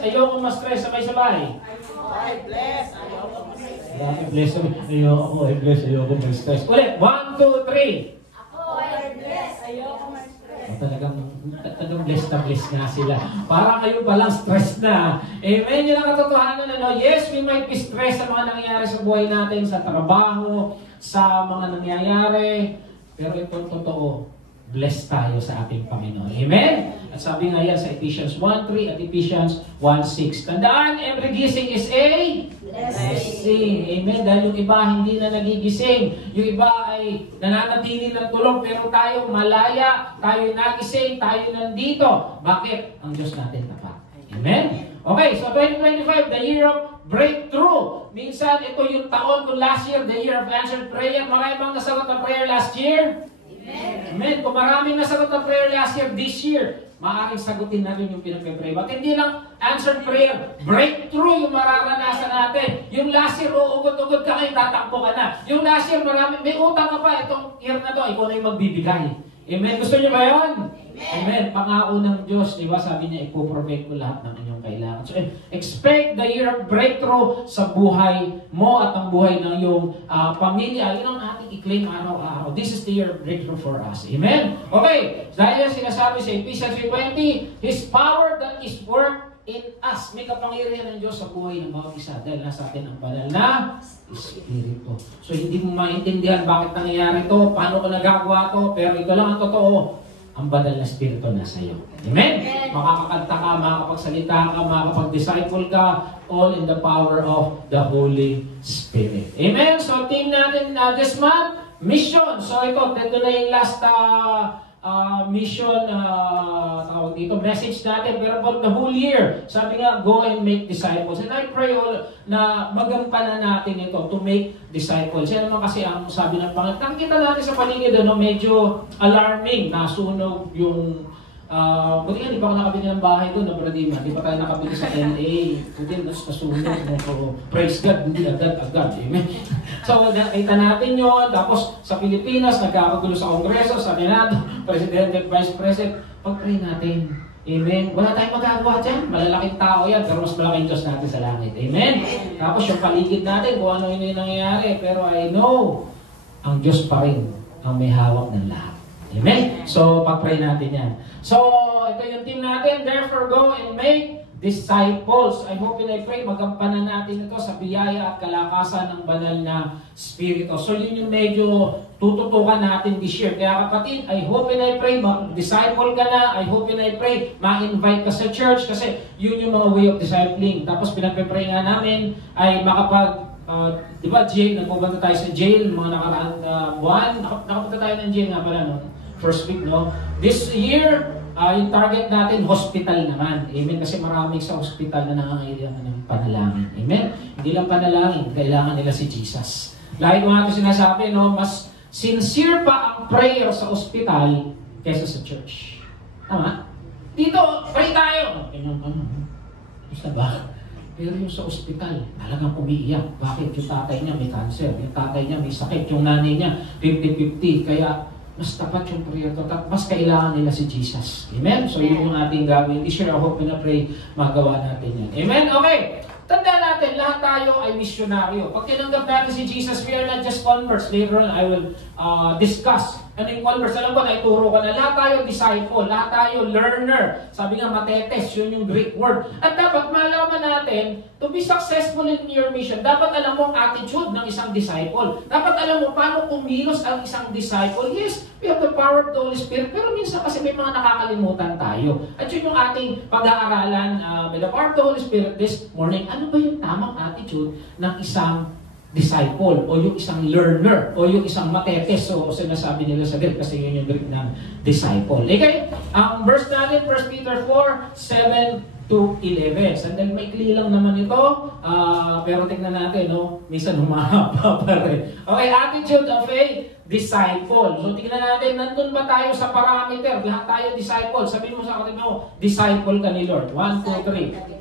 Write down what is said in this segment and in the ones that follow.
ayoko ma-stress, sabay-sabay. I bless, ayoko ma-stress. Dami bless, ayoko ma-stress. Ulit, 1, 2, 3. Ako ay bless, ayoko ma-stress. Talagang bless na bless nga sila. Parang kayo palang stress na. Amen. Yun ang katotohanan. Yes, we might be stressed sa mga nangyayari sa buhay natin, sa trabaho, sa mga nangyayari. Pero ito totoo. Blessed tayo sa ating Panginoon. Amen? At sabi nga yan sa Ephesians 1:3 at Ephesians 1:6. Tandaan, every gising is a blessing. Amen? Dahil yung iba hindi na nagigising. Yung iba ay nananatili ng tulog, pero tayo malaya, tayo nagising, tayo nandito. Bakit? Ang Diyos natin tapat. Amen? Okay, so 2025, the year of breakthrough. Minsan, ito yung taon kung last year, the year of answered prayer. Marami bang nasagot ng prayer last year? Amen. Kung maraming nasagot ng prayer last year, this year, maaaring sagutin na rin yung pinag-pray. Bakit hindi lang answered prayer? Breakthrough yung mararanasan natin. Yung last year, uugod-ugod ka kayo, tatakbo ka na. Yung last year, may utang ka pa. Itong year na to, ikaw na yung magbibigay. Amen. Gusto niyo ba yun? Amen. Pangako ng Diyos, di ba? Sabi niya, ipoprovide ko lahat ng inyong kailangan. So, expect the year of breakthrough sa buhay mo at ang buhay ng iyong pamilya. Yun ang ating i-claim araw-araw. This is the year of breakthrough for us. Amen? Okay. Dahil yan sinasabi sa Ephesians 3:20, His power that is work in us. May kapangyarihan ng Diyos sa buhay ng bawat isa dahil nasa atin ang banal na Espiritu. So, hindi mo maintindihan bakit nangyayari to, paano ko nagagawa to, pero ito lang ang totoo. Ang banal na Espiritu nasa iyo. Amen? Makakakanta ka, makakapagsalita ka, makakapag-disciple ka, all in the power of the Holy Spirit. Amen? So, team natin this month, mission. So, ito na yung last mission, tawag dito, message natin, pero for the whole year, sabi nga, go and make disciples. And I pray na magampanan natin ito to make disciples. Yan naman kasi ang sabi ng Panginoon. Nakikita natin sa paligid, medyo alarming, nasunog yung buti nga, di pa ako nakabili ng bahay doon, Bradima. Di pa tayo nakabili sa LA. Buti, nasunog. Praise God, hindi agad. Amen. So, nakita natin yun. Tapos, sa Pilipinas, nagkakagulo sa Kongreso, sa Senado, President at Vice President. Pag-pray natin. Amen. Wala tayong magagawa dyan. Malalaking tao yan, pero mas malaking Diyos natin sa langit. Amen. Tapos, yung paligid natin, kung ano yun yung nangyayari. Pero I know, ang Diyos pa rin ang may hawak ng lahat. Amen? So, pag-pray natin yan. So, ito yung team natin. Therefore, go and make disciples. I hope and I pray, magampanan natin ito sa biyaya at kalakasan ng banal na Espiritu. So, yun yung medyo tututukan natin this year. Kaya kapatid, I hope and I pray, disciple ka na. I hope and I pray, ma-invite ka sa church kasi yun yung mga way of discipling. Tapos, pinag-pray nga namin ay di ba, jail, nagpupunta tayo sa jail, mga nakaraang buwan. Nakapunta tayo ng jail nga pala, no? First week, no? This year, yung target natin, hospital naman. Amen? Kasi maraming sa hospital na nangangailangan ng panalangin. Amen? Hindi lang panalangin, kailangan nila si Jesus. Lagi ko nga ito sinasabi, no? Mas sincere pa ang prayer sa hospital kaysa sa church. Tama? Dito, pray tayo. Gusto ba? Pero yung sa ospital, talagang umiiyak. Bakit? Yung tatay niya may cancer, yung tatay niya may sakit, yung nanay niya 50-50. Kaya mas tapat yung prayer to. Mas kailangan nila si Jesus. Amen? So yun yung ating gawin. This year, I hope and I pray, magawa natin yan. Amen? Okay. Tanda natin, lahat tayo ay misyonaryo. Pag tinanggap natin si Jesus, we are not just converts. Later on, I will discuss. Ano yung converts? Alam ko, naituro ka na. Lahat tayo disciple. Lahat tayo learner. Sabi nga, matetes. Yun yung Greek word. At dapat malaman natin, to be successful in your mission, dapat alam mo ang attitude ng isang disciple. Dapat alam mo paano kumilos ang isang disciple. Yes, we have the power of the Holy Spirit. Pero minsan kasi may mga nakakalimutan tayo. At yun yung ating pag-aaralan with the power of the Holy Spirit this morning. Ano ba yung tamang attitude ng isang disciple o yung isang learner o yung isang matetes o sinasabi nila sa Greek kasi yun yung Greek ng disciple. Okay? Ang verse natin, 1 Peter 4:7-11. Sandali maikli lang naman ito, pero tingnan natin, no? Minsan humahaba pa rin. Okay, attitude of a disciple. So tingnan natin, nandun ba tayo sa parameter? Lahat tayo disciple. Sabihin mo sa kapatid mo, disciple ka ni Lord. 1, 2, 3.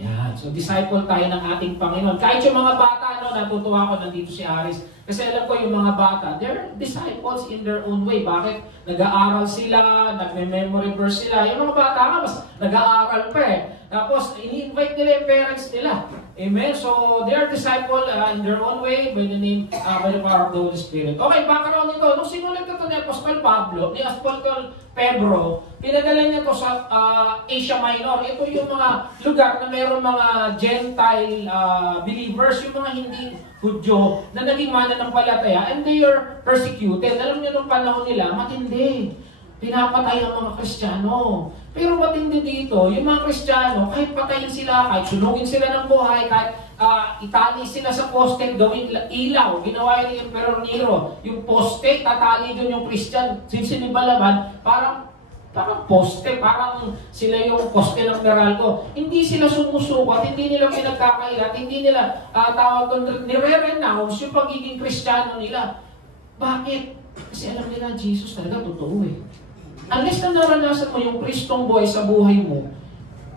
Yan. So, disciple tayo ng ating Panginoon. Kahit yung mga bata, natutuwa ko, nandito si Aris. Kasi alam ko yung mga bata, they're disciples in their own way. Bakit? Nag-aaral sila, nagme-memory verse sila. Yung mga bata nga, mas nag-aaral pa eh. Tapos, ini-invite nila yung parents nila. Amen? So, they are disciple in their own way by the power of the Holy Spirit. Okay, background nito. Nung sinulat ito ni Apostol Pablo, ni Apostol Pedro, pinadala niya to sa Asia Minor. Ito yung mga lugar na mayroong mga Gentile believers, yung mga hindi Hudyo, na naging mananampalataya, and they are persecuted. Alam niyo, nung panahon nila, matindi. Pinapatay ang mga Kristiyano. Pero matindi dito, yung mga Kristiyano, kahit patayin sila, kahit sunugin sila ng buhay, kahit itali sila sa poste, gawing ilaw, ginawa ni Emperor Nero, yung poste, tatali doon yung Christian, sinibalaman, parang poste, parang sila yung poste ng Meralco. Hindi sila sumusukat, hindi nila pinagkakailat, hindi nila tawag doon, nire-renounce yung pagiging Kristiyano nila. Bakit? Kasi alam nila, Jesus talaga totoo eh. Unless na naranasan mo yung Kristong buhay sa buhay mo,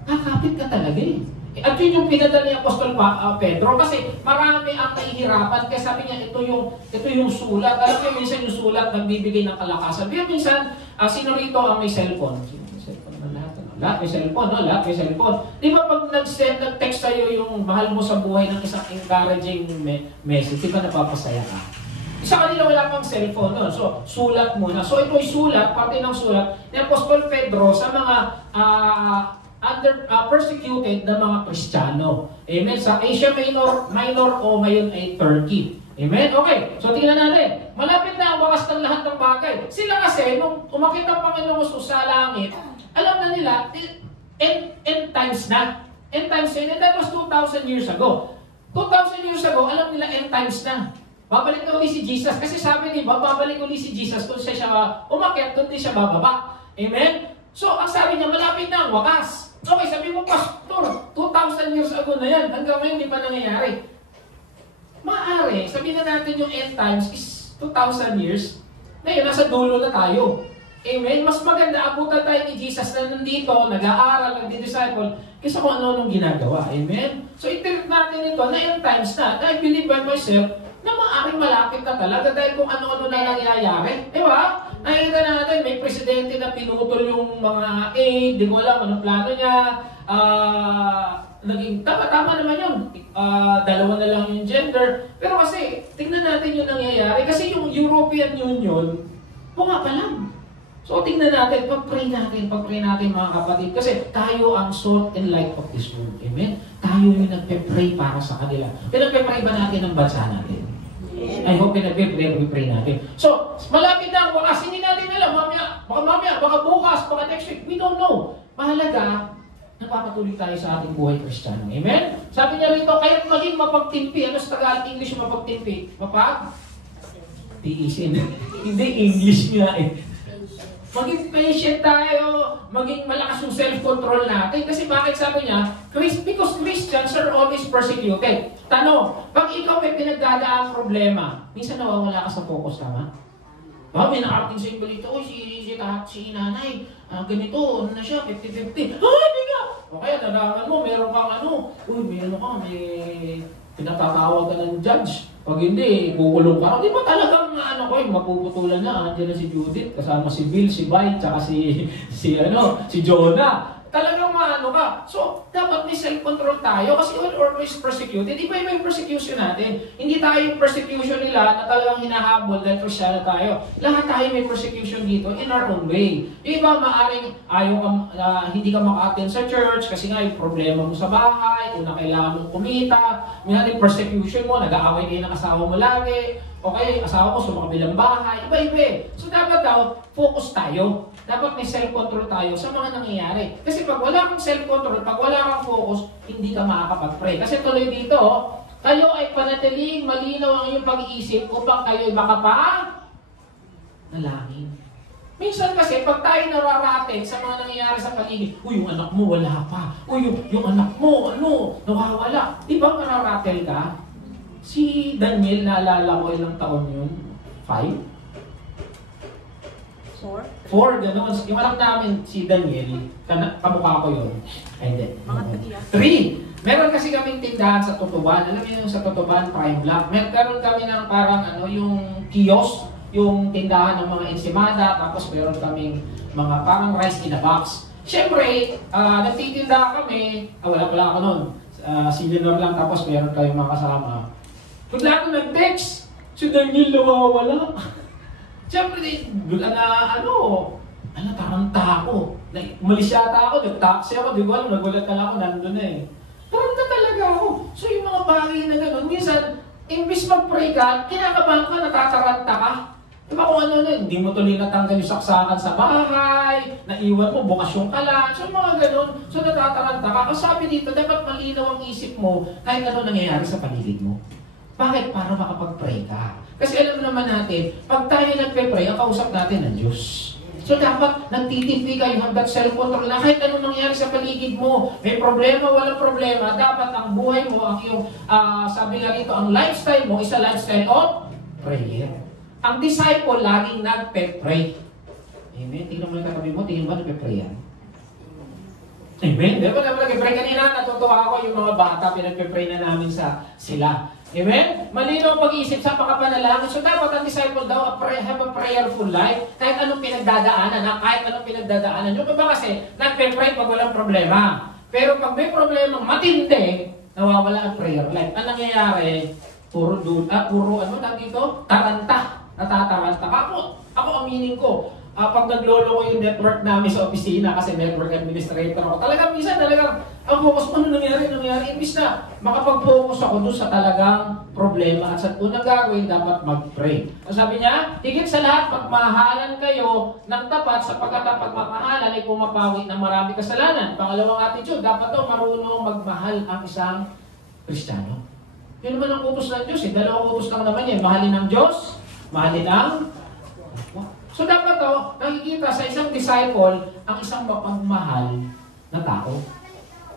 kakapit ka talaga eh. At yun yung pinadala ni Apostol Pedro kasi marami ang nahihirapan. Kaya sabi niya, ito yung sulat. Alam niyo, minsan yung sulat nagbibigay ng kalakasan. Pero minsan, sino rito ang may cellphone? May cellphone na lahat. Lahat may cellphone, no? Lahat may cellphone. Di ba pag nag-text sa'yo yung mahal mo sa buhay ng isang encouraging message, di ba napapasaya ka? Isa kanila wala pang cellphone nun. So, sulat muna. So, ito'y sulat, parte ng sulat ni Apostol Pedro sa mga persecuted na mga Kristiyano. Amen? Sa Asia Minor o ngayon ay Turkey. Amen? Okay. So, tingnan natin. Malapit na ang wakas ng lahat ng bagay. Sila kasi, nung umakit ang Panginoong Jesus sa langit, alam na nila, end times na. End times na. And that was 2,000 years ago. 2,000 years ago, alam nila end times na. Babalik na ulit si Jesus. Kasi sabi niya, babalik ulit si Jesus kung siya umakyat, doon din siya bababa. Amen? So, ang sabi niya, malapit na ang wakas. Okay, sabi mo, Pastor, 2,000 years ago na yan. Hanggang ngayon, di pa nangyayari. Maaari, sabihin na natin yung end times is 2,000 years. Ngayon, nasa dulo na tayo. Amen? Mas maganda, abutan tayo ni Jesus na nandito, nag-aaral, nag-disciple, kaysa kung ano-anong ginagawa. Amen? So, itirit natin ito na end times na. I believe by myself, na maaaring malapit na talaga dahil kung ano-ano na nangyayari. Di ba? Nakikita natin, may presidente na pinutol yung mga aid, di ko alam anong plano niya. Naging tama naman yun. Dalawa na lang yung gender. Pero kasi, tingnan natin yung nangyayari. Kasi yung European Union, bunga pa lang. So, tingnan natin, pag-pray natin mga kapatid. Kasi tayo ang salt and light of this world. Amen? Tayo yung nagpe-pray para sa kanila. Pinagpe-pray ba natin ang bansa natin? I hope pinagpe-pray natin. So, malapit na ang wakas. Hindi natin alam. Mamaya, baka bukas, baka next week. We don't know. Mahalaga, napapatuloy tayo sa ating buhay Kristiyano. Amen? Sabi niya rito, kaya't maging mapagtimpi. Ano sa Tagalog English mapagtimpi? Tiisin. Hindi English nga eh. Maging patient tayo, maging malakas yung self-control natin. Kasi bakit sabi niya? Because Christians are always persecuted. Tanong, pag ikaw may pinagdadaang problema, minsan nawawala ka sa focus, tama? May nakarating sa yung balita, si nanay, ganito, ano na siya, 50-50. Hindi ka! O kaya, nalaman mo, meron kang may pinatatawag ka ng judge. Pag hindi, kukulong ka. Di ba talagang mapuputulan na. Andiyan na si Judith, kasama si Bill, si Byte, tsaka si Jonah. Talagang ka. So, dapat may self-control tayo kasi we're always persecuted. Iba-iba yung persecution natin. Hindi tayo yung persecution nila na talagang hinahabol dahil Kristiyano tayo. Lahat tayo may persecution dito in our own way. Yung iba, maaring hindi ka maka-attend sa church kasi nga yung problema mo sa bahay, kung na kailangan mong kumita, may persecution mo, nag-aaway kayo ng asawa mo lagi, o kaya yung asawa mo sa makabilang bahay, iba-iba. So dapat daw, focus tayo. Dapat may self-control tayo sa mga nangyayari. Kasi pag wala kang self-control, pag wala kang focus, hindi ka makakapag-pray. Kasi tuloy dito, kayo ay panatiling malinaw ang iyong pag-iisip upang kayo ay nalangin. Minsan kasi, pag tayo nararating sa mga nangyayari sa paligid, yung anak mo wala pa. Yung anak mo, nawawala. Di ba nararatel ka? Si Daniel, naalala ko ilang taon yun? 5? 4, gano'n. Yung anak namin, si Daniel, kamukha ko yun. Ay, hindi. 3. Meron kasi kaming tindahan sa Tutuban. Alam niyo yung sa Tutuban, Prime Block. Meron kami ng parang yung kiosk, yung tindahan ng mga ensimada, tapos meron kaming mga parang rice in a box. Siyempre, nagtitinda kami, wala pala ako nun. Senior lang, tapos meron kayong mga kasama. Bigla ako nag-text, si Daniel nawawala. Siyempre, taranta ako. Umalis yata ako, nag-taxi ako, di ko alam, nagulat na lang ako, nandun na eh. Taranta talaga ako. So yung mga bagay na gano'n, minsan, imbis mag-pray ka, kinakabahan ka, natataranta ka. Diba kung ano na, hindi mo tuloy natanggal yung saksakan sa bahay, naiwan mo, bukas yung kalan, so mga gano'n. So natataranta ka. Kasi sabi dito, dapat malinaw ang isip mo kahit ano nangyayari sa paligid mo. Bakit? Para makapag-pray ka. Kasi alam naman natin, pag tayo nagpe-pray, ang kausap natin ng Diyos. So dapat nagtitipid ka, you have that self-control na kahit anong nangyari sa paligid mo, may problema, walang problema, dapat ang buhay mo, ang iyong, sabi nga rito, ang lifestyle mo is a lifestyle of prayer. Ang disciple, laging nagpe-pray. Amen? Tingnan mo yung katabi mo, tingnan mo nagpe-pray yan. Amen? Di ba nagpe-pray kanina? Natutuwa ako yung mga bata, pinagpe-pray na namin sa sila. Amen? Malinaw pag-iisip sa pakapanalangin. So dapat ang disciple daw have a prayerful life. Kahit anong pinagdadaanan. Yung iba kasi, nagpe-pray pag walang problema. Pero pag may problema matindi, nawawala ang prayer life. Ang nangyayari, puro taranta. Natataranta. Ako aminin ko, pag naglolo ko yung network namin sa opisina, kasi network administrator ako, talagang ang focus mo, nangyari, imbis na makapag-focus ako doon sa talagang problema at sa unang gagawin, dapat mag-pray. So sabi niya, higit sa lahat, magmahalan kayo ng tapat sapagkat ang pagmamahalan ay pumapawi ng marami kasalanan. Pangalawang attitude, dapat daw marunong magmahal ang isang Kristiyano. Yun naman ang utos ng Diyos. Dalawang utos lang naman yan. Mahalin ang Diyos, mahalin ang So dapat nakikita sa isang disciple ang isang mapagmahal na tao.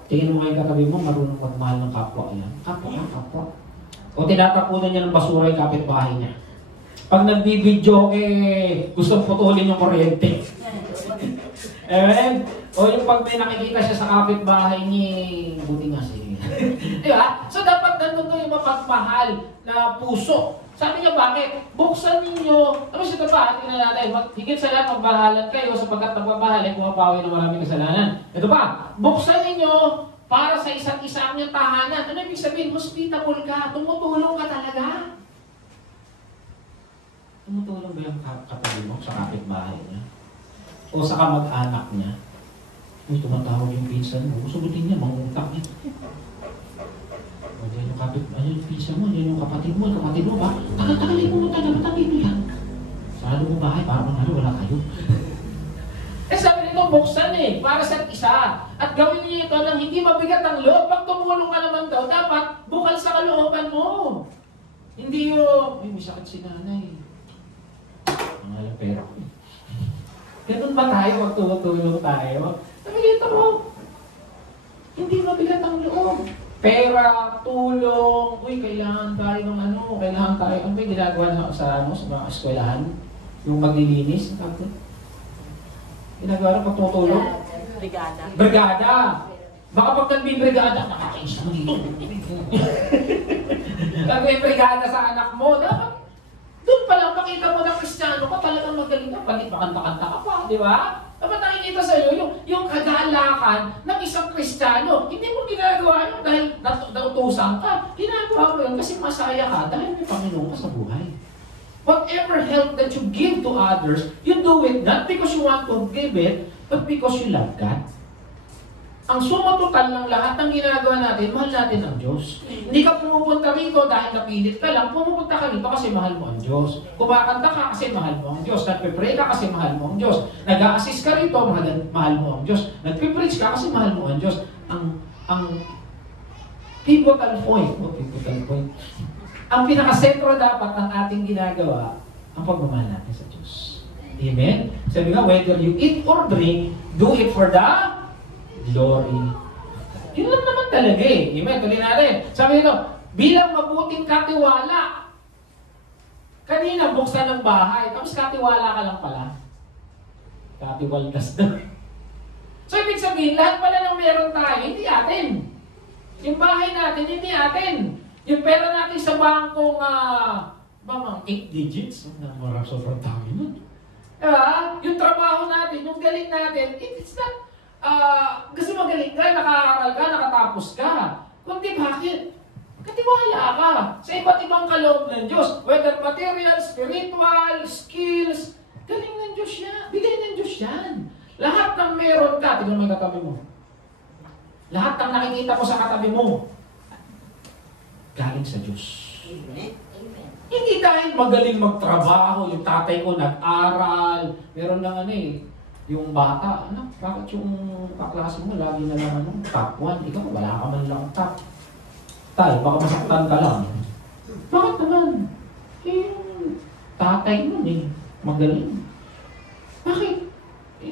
Tingin mo ngayon katabi mo, marunong magmahal ng kapwa. Ayan. Kapwa. O tinatapunan niya ng basura yung kapitbahay niya. Pag nagbibidyo, gustong putulin yung kuryente. Amen? O yung pag may nakikita siya sa kapitbahay niya, buti nga siya. Diba? So dapat nandun yung mapagmahal na puso. Sabi niya, bakit? Buksan ninyo. Tapos ito pa, tingnan natin. Higit sa lahat, magmahalan kayo sapagkat nagmamahal ay pumapawi ng maraming kasalanan. Ito pa, buksan ninyo para sa isa't isa ang iyong tahanan. Ano ibig sabihin? Hospitable ka. Tumutulong ka talaga. Tumutulong ba yung katabi mo sa kapitbahay niya? O sa kamag-anak niya? Uy, tumatawag yung pinsan mo. Sugutin niya, mangutak niya. Yan yung yung pisa mo, yan yung kapatid mo ba? Tagal-tagalin mo talaga, ba't dito yan? Sa ano mo bahay, parang wala kayo. Sabi nito, buksan para sa isa. At gawin niyo ito nang hindi mabigat ang loob. Pag tumulong ka naman daw, dapat bukal sa kalooban mo. Hindi yung, may sakit si nanay. Ang alam pera ko. Ganun ba tayo, magtulong tayo? Sabi dito mo, hindi mabigat ang loob. Pera, tulong, kailangan tayo ng ano may ginagawa na sa mga eskwelahan? Yung maglilinis, ginagawa na pagtutulong? Brigada. Baka pag nagbibrigada, nakakainis mo dito. Pag may brigada sa anak mo, dapat doon pa lang pakita mo na Kristiyano ka, talagang magaling ka, palit makanta-kanta ka pa, di ba? Dapat nakikita sa iyo yung kagalakan ng isang Kristiyano. Hindi mo ginagawa yun dahil nautusan ka. Ginagawa mo yun kasi masaya ka dahil may Panginoon ka sa buhay. Whatever help that you give to others, you do it not because you want to give it, but because you love God. Ang suma total ng lahat ng ginagawa natin, mahal natin ang Diyos. Hindi ka pumupunta rito dahil napilit ka lang, pumupunta ka rito kasi mahal mo ang Diyos. Kumakanta ka kasi mahal mo ang Diyos. Nagpe-pray ka kasi mahal mo ang Diyos. Nag-a-assist ka rito, mahal mo ang Diyos. Nagpe-preach ka kasi mahal mo ang Diyos. Ang pivotal point, ang pinakasentro dapat ng ating ginagawa, ang pagmamahal natin sa Diyos. Amen? Sabi nga, whether you eat or drink, do it for the glory. Yun lang naman talaga Amen? Tuloy natin. Sabi nito, bilang mabuting katiwala. Kanina, buksan ng bahay. Tapos katiwala ka lang pala. Katiwaldas na. So, ibig sabihin, lahat pala ng meron tayo, hindi atin. Yung bahay natin, hindi atin. Yung pera natin sa bangkong, 8 digits. Sobrang dami nun. Diba? Yung trabaho natin, yung galing natin, it's not kasi magaling ka, nakaaral ka, nakatapos ka. Kundi bakit? Katiwala ka sa iba't ibang kaloob ng Diyos. Whether material, spiritual, skills, galing ng Diyos yan. Bigay ng Diyos yan. Lahat ng meron ka, tingnan mo yung katabi mo. Lahat ng nakikita mo sa katabi mo, galing sa Diyos. Amen. Hindi dahil magaling magtrabaho, yung tatay ko nag-aral, meron lang yung bata, bakit yung kaklase mo lagi na lang top 1, ikaw wala ka man lang top. Tay, baka masaktan ka lang. Bakit naman? Yung tatay mo magaling. Bakit?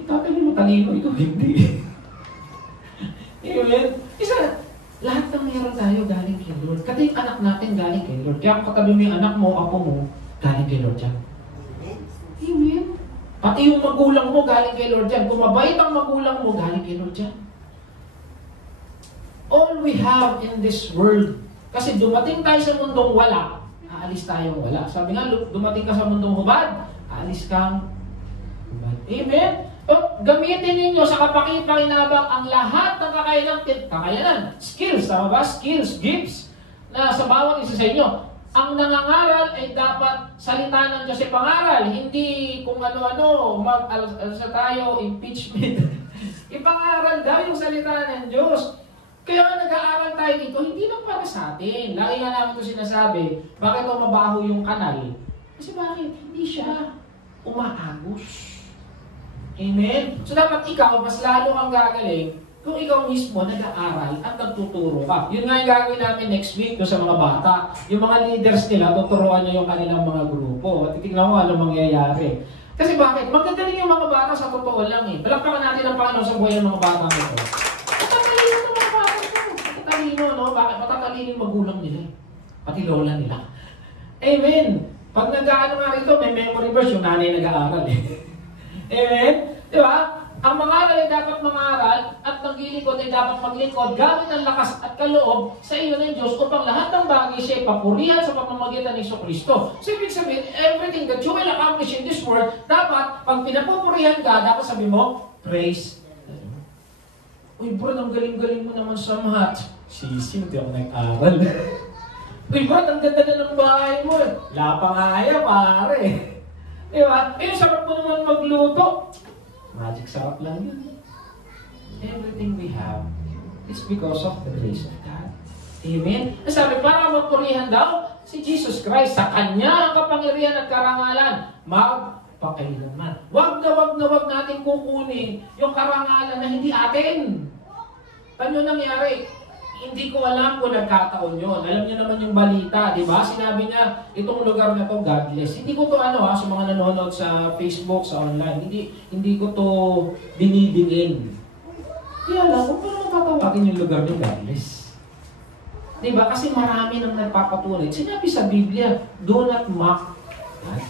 Tatay mo matalino, ikaw hindi. Amen? Lahat ng meron tayo galing kay Lord. Kasi yung anak natin galing kay Lord. Kaya kung katabi mo yung anak mo, apo mo, galing kay Lord yan. Amen? Pati yung magulang mo galing kay Lord yan. Kung mabait ang magulang mo, galing kay Lord yan. All we have in this world, kasi dumating tayo sa mundong wala, aalis tayong wala. Sabi nga, dumating ka sa mundong hubad, aalis kang hubad. Amen? Gamitin ninyo sa kapaki-pakinabang ang lahat ng kakayanan, skills, tama ba? Skills, gifts, na sa bawat isa sa inyo. Ang nangangaral ay dapat salita ng Diyos ay pangaral, hindi kung ano-ano, mag-alsa tayo, impeachment. Ipangaral daw yung salita ng Diyos. Kaya nag-aaral tayo dito, hindi lang para sa atin. Lagi nga namin ito sinasabi, bakit o mabaho yung kanal? Kasi bakit? Hindi siya umaagos. Amen? So dapat ikaw, mas lalo kang gagaling kung ikaw mismo nag-aaral at nagtuturo ka. Yun nga yung gagawin namin next week sa mga bata. Yung mga leaders nila, tuturuan nyo yung kanilang mga grupo. At titignan mo ano mangyayari. Kasi bakit? Magagaling yung mga bata sa totoo lang eh. Palakpakan natin ang Panginoon sa buhay ng mga bata nito. Matatalino ng mga bata ito. Matatalino, no? Bakit? Matatalino yung magulang nila eh. Pati lola nila. Amen. Pag nag-aano nga rito, may memory verse, yung nanay nag-aaral eh. Amen? Di ba? Ang mangaral ay dapat mangaral at ang gilikod ay dapat maglingkod gamit ang lakas at kaloob sa iyo ng Diyos upang lahat ng bagay siya ay papurihan sa pamamagitan ng Kristo. So, ibig sabihin, everything that you will accomplish in this world, dapat, pag pinapupurihan ka, dapat sabi mo, praise. Uy, bro, ang galing-galing mo naman sa math. Sisi, hindi ako nag-aral. Uy, bro, ang ganda na ng bahay mo. Wala pa nga yan, pare. Diba? Sarap mo naman magluto. Magic sarap lang yun. Everything we have is because of the grace of God. Amen? Sabi, para magpurihan daw si Jesus Christ sa Kanya ang kapangyarihan at karangalan, magpakailanman. Wag natin kukunin yung karangalan na hindi atin. Paano nangyari? Hindi ko alam kung nagkataon yun. Alam niyo naman yung balita, di ba? Sinabi niya, itong lugar na to, godless. Hindi ko to sa mga nanonood sa Facebook, sa online, hindi ko to binibigin. Kaya alam ko, paano matatawagin yung lugar ng godless? Di ba? Kasi marami nang nagpapatunay. Sinabi sa Biblia, do not mock God.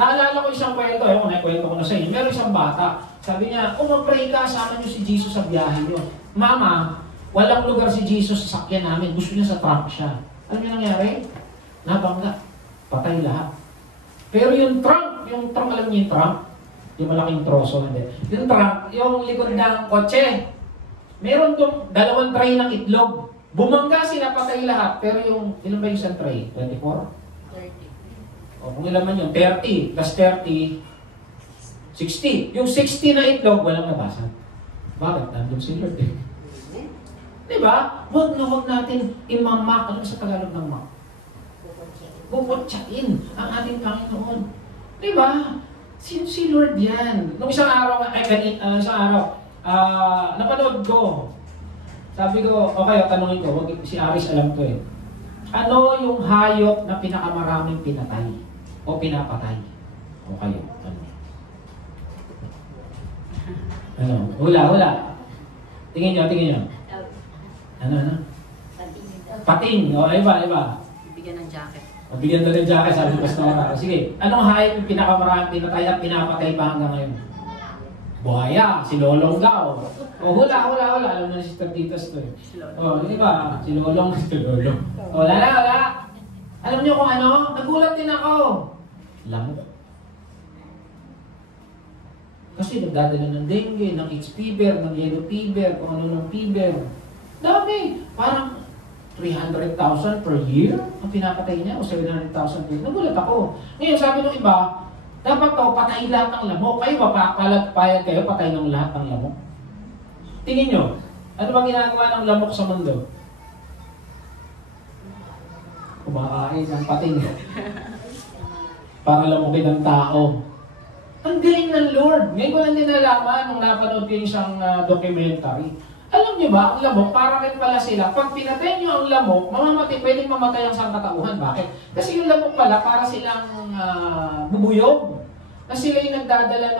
Naalala ko isang kwento, kung naikwento ko na sa inyo. Meron isang bata. Sabi niya, kung mag-pray ka, sama niyo si Jesus sa biyahe niyo. Mama, walang lugar si Jesus sa sakyan namin. Gusto niya sa trunk siya. Alam niyo nangyari? Nabangga. Patay lahat. Pero yung trunk, alam niyo yung trunk? Yung malaking troso. Hindi. Yung trunk, yung likod ng kotse. Meron tong 2 tray ng itlog. Bumangga sila, patay lahat. Pero ilan ba yung isang tray? 24? 30. O kung ilan man yun, 30 plus 30, 60. Yung 60 na itlog, walang nabasan. Bakit? Nandun si Lord eh. Diba? Huwag natin imamak. Ano sa Tagalog ng mak? Bubotsain ang ating Panginoon. Diba? Sino si Lord yan? Nung isang araw, napanood ko. Sabi ko, okay, tanongin ko, si Aris alam to eh. Ano yung hayop na pinakamaraming pinatay? O pinapatay? O kayo? Ano? Wala. Tingin nyo. Ano? Pating. O, iba. Bigyan ng jacket. Bigyan na ng jacket, sabi ko sa mga. Sige, anong hayop yung pinakamaraming pinatay at pinapatay pa hanggang ngayon? Buhaya, si Lolong daw. O, hula. Alam na si Tatitas to eh. O, iba, si Lolong. O, wala. Alam niyo kung ano? Nagulat din ako. Lamok. Kasi nagdadala ng dengue, ng H fever, ng yellow fever, kung ano ng fever. Dami. Parang 300,000 per year ang pinapatay niya o 700,000 per year. Nagulat ako. Ngayon sabi ng iba, dapat daw patayin lahat ng lamok. Kayo ba payag kayo patay ng lahat ng lamok? Tingin nyo, ano bang ginagawa ng lamok sa mundo? Kumakain ng pating. Para lamukin ng tao. Ang galing ng Lord. Ngayon ko lang din nalaman nung napanood ko yung isang documentary. Alam niyo ba, ang lamok, para rin pala sila, pag pinatay niyo ang lamok, pwedeng mamatay ang sangkatauhan. Bakit? Kasi yung lamok pala, para silang bubuyog. Na sila yung nagdadala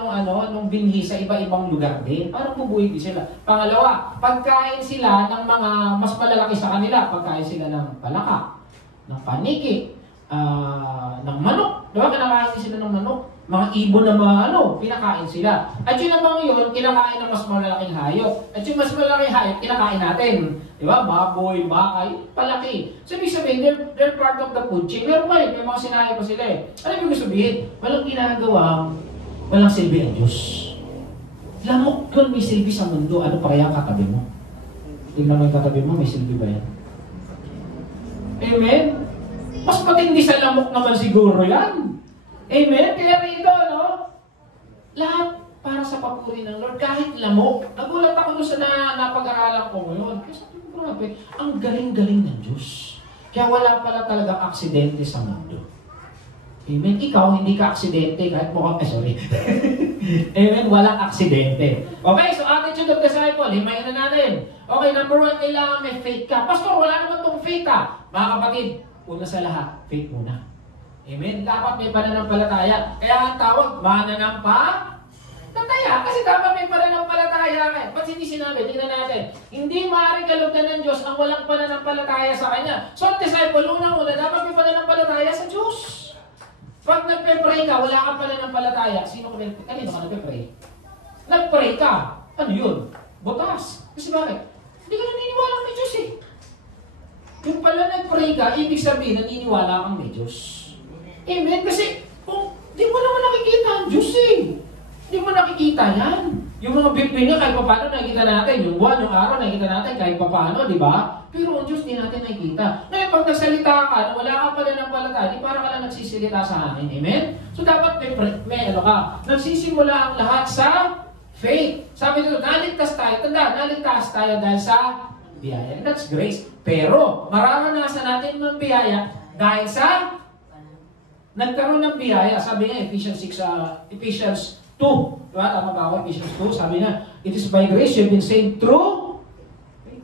nung binhi sa iba-ibang lugar din. Parang bubuyog din sila. Pangalawa, pagkain sila ng mga mas malalaki sa kanila. Pagkain sila ng palaka, ng paniki, ng manok. Diba? Kinakain sila ng manok. Mga ibon na pinakain sila. At yun namang yun, kinakain ng mas malalaking hayop. At yung mas malalaking hayop, kinakain natin. Diba? Baboy, baka, palaki. So, ibig sabihin, they're part of the food chain. Meron pa rin, may mga sinabi pa sila eh. Ano ibig sabihin? Walang ginagawa, walang silbi ang Diyos. Lamok kung may silbi sa mundo, ano pa kaya ang katabi mo? Tingnan mo yung katabi mo, may silbi ba yan? Amen? Mas matindi sa lamok naman siguro yan. Amen? Kaya rito, lahat para sa papuri ng Lord, kahit lamok. Nagulat ako doon sa napag-aralan ko ngayon. Kasi sabi ko, grabe, ang galing-galing ng Diyos. Kaya wala pala talagang aksidente sa mundo. Amen? Ikaw, hindi ka aksidente kahit mukhang, sorry. Amen? Walang aksidente. Okay, so attitude of disciple, himayin na natin. Okay, number 1, kailangan may faith ka. Pastor, wala naman itong faith ha. Mga kapatid, una sa lahat, faith muna. Amen? Dapat may pananampalataya. Kaya ang tawag, mananampalataya. Kasi dapat may pananampalataya ka. Ba't hindi sinabi? Tingnan natin. Hindi maaaring kalugdan ng Diyos ang walang pananampalataya sa Kanya. So, ang disciple, unang-una, dapat may pananampalataya sa Diyos. Pag nagpe-pray ka, wala kang pananampalataya. Kanino ka nagpe-pray? Nag-pray ka. Ano yun? Butas. Kasi bakit? Hindi ka naniniwala may Diyos eh. Kung pala nag-pray ka, ibig sabihin, naniniwala kang may Diyos. Amen? Kasi, kung di mo naman nakikita ang Diyos eh. Di mo nakikita yan. Yung mga bibig nga, kahit paano nakikita natin. Yung buwan, yung araw, nakikita natin kahit paano, di ba? Pero ang Diyos, di natin nakikita. Ngayon, pag nagsalita ka, wala ka pala ng palataya, di para ka lang nagsisilita sa amin. Amen? So, dapat may nagsisimula ang lahat sa faith. Sabi nito, naligtas tayo. Tanda, naligtas tayo dahil sa biyaya. That's grace. Pero, mararanasan natin ng biyaya dahil sa nagkaroon ng biyaya. Sabi nga, Ephesians 2. Diba? Tama ba ako? Ephesians 2. Sabi nga, it is by grace you've been saved through faith.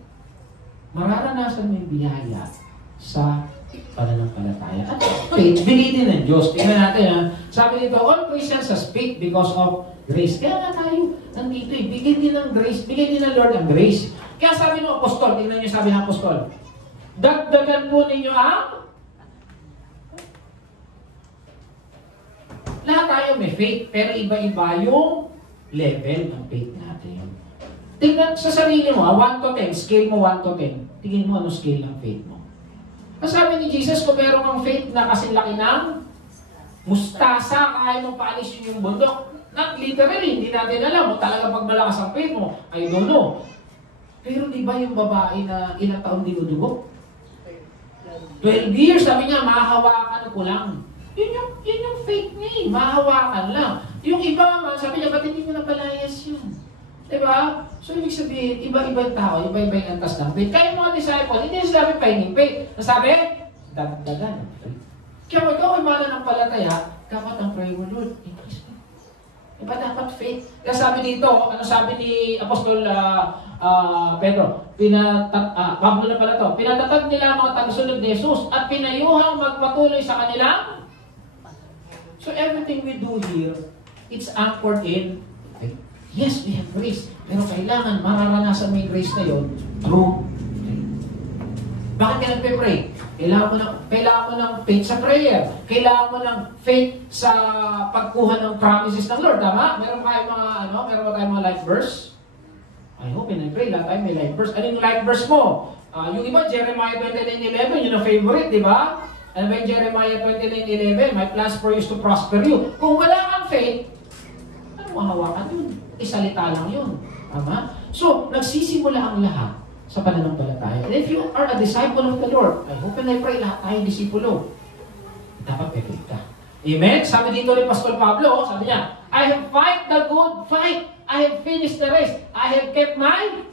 Mararanasan mo yung biyaya sa pananampalataya. At faith, bigay din ng Diyos. Tingnan natin ha. Sabi dito, all Christians has faith because of grace. Kaya nga tayo nandito eh. Bigay din ng grace. Bigay din ng Lord ang grace. Kaya sabi ng apostol, tingnan niyo sabi ng apostol, dagdagan po ninyo ang lahat tayo may faith, pero iba-iba yung level ng faith natin. Tingnan sa sarili mo, 1 to 10, scale mo 1 to 10. Tingin mo ano scale ng faith mo. Sabi ni Jesus, kung meron kang faith na kasilaki ng mustasa, kaya mong paalisin yung bundok. Not literally, hindi natin alam mo talaga pag malakas ang faith mo. I don't know. Pero di ba yung babae na ilang taon dinudugo? 12 years, sabi niya, mahahawakan ko lang. Yun yung faith niya eh. Mahawakan lang. Yung iba, sabi niya, ba't hindi mo napalayas yun? Diba? So, ibig sabihin, iba-ibang tao, iba-iba yung antas ng faith. Kaya mga disciple, hindi sinabi pahinging faith. Nasabi, dagdagan ng faith. Kaya ikaw ay mananampalataya, dapat ang prayer mo, Lord, increase me. Diba dapat faith? Kaya sabi dito, ano sabi ni Apostol Pedro, Pablo na pala to, pinatatag nila ang mga tagasunod ni Jesus at pinayuhang magpatuloy sa kanilang. So everything we do here, it's anchored in faith. Yes, we have grace. Pero kailangan mararanasan mo yung grace na yun through faith. Bakit ka nagpe-pray? Kailangan mo ng faith sa prayer. Kailangan mo ng faith sa pagkuha ng promises ng Lord. Tama? Meron ba tayong mga life verse? I hope in pray lahat tayo may life verse. Ano yung life verse mo? Yung iba, Jeremiah 29:11, yun ang favorite, di ba? Ano ba yung Jeremiah 29:11? My plans for you is to prosper you. Kung wala kang faith, ano mo hawakan yun. Salita lang yun. Tama? So, nagsisimula ang lahat sa pananampalataya. And if you are a disciple of the Lord, I hope and I pray lahat tayo disipulo. Dapat may faith ka. Amen? Sabi dito ni Pastor Pablo, sabi niya, I have fight the good fight. I have finished the race. I have kept my...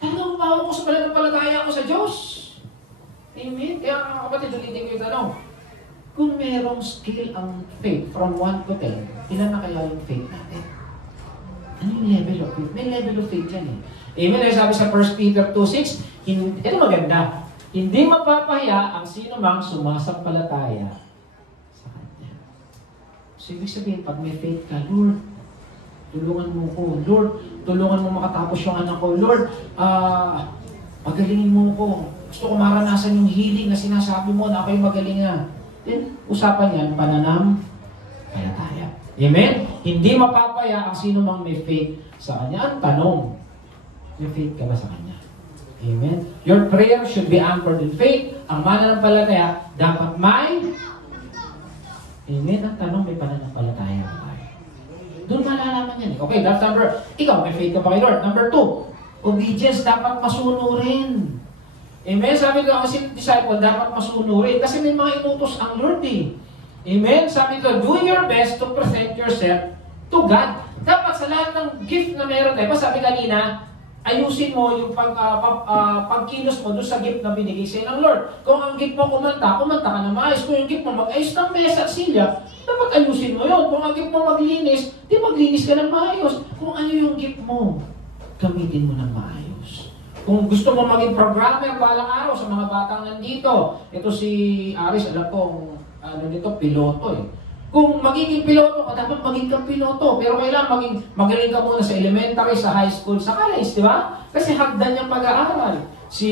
Tanong ba ako sa pananampalataya ko sa Diyos? Amen? Kaya mga kapatid, ulitin ko yung tanong. Kung merong scale ang faith from 1 to 10, ilan na kaya yung faith natin? Ano yung level of faith? May level of faith yan eh. Amen? Ay sabi sa 1 Peter 2:6, ito maganda. Hindi mapapahiya ang sino mang sumasampalataya sa Kanya. So, ibig sabihin, pag may faith ka, Lord, tulungan mo ko. Lord, tulungan mo makatapos yung anak ko. Lord, pagalingin mo ko. Gusto ko maranasan yung healing na sinasabi mo na ako'y magaling na. Then, usapan yan, pananampalataya. Amen? Hindi mapapaya ang sino mang may faith sa Kanya. Ang tanong, may faith ka ba sa Kanya? Amen? Your prayer should be anchored in faith. Ang mananampalataya, dapat may... Amen? Ang tanong, may pananampalataya ba tayo? Doon malalaman yan. Okay, that's number... Ikaw, may faith ka ba kay Lord? Number 2, obedience dapat masunurin. Amen? Sabi ko, ang disciple, dapat masunurin. Kasi may mga inutos ang Lord eh. Amen? Sabi ko, do your best to present yourself to God. Dapat sa lahat ng gift na meron tayo, sabi kanina, ayusin mo yung pagkilos mo doon sa gift na binigay sa'yo ng Lord. Kung ang gift mo kumanta ka na maayos. Kung yung gift mo mag-ayos ng mesa at silya, dapat ayusin mo yun. Kung ang gift mo maglinis, di maglinis ka ng maayos. Kung ano yung gift mo, gamitin mo ng maayos. Kung gusto mo maging programmer balang araw sa mga batang nandito, ito si Aris, alam ko, piloto eh. Kung magiging piloto ka, dapat maging kang piloto. Pero kailangan magaling ka muna sa elementary, sa high school, sa college, di ba? Kasi hagdan niyang pag-aaral. Si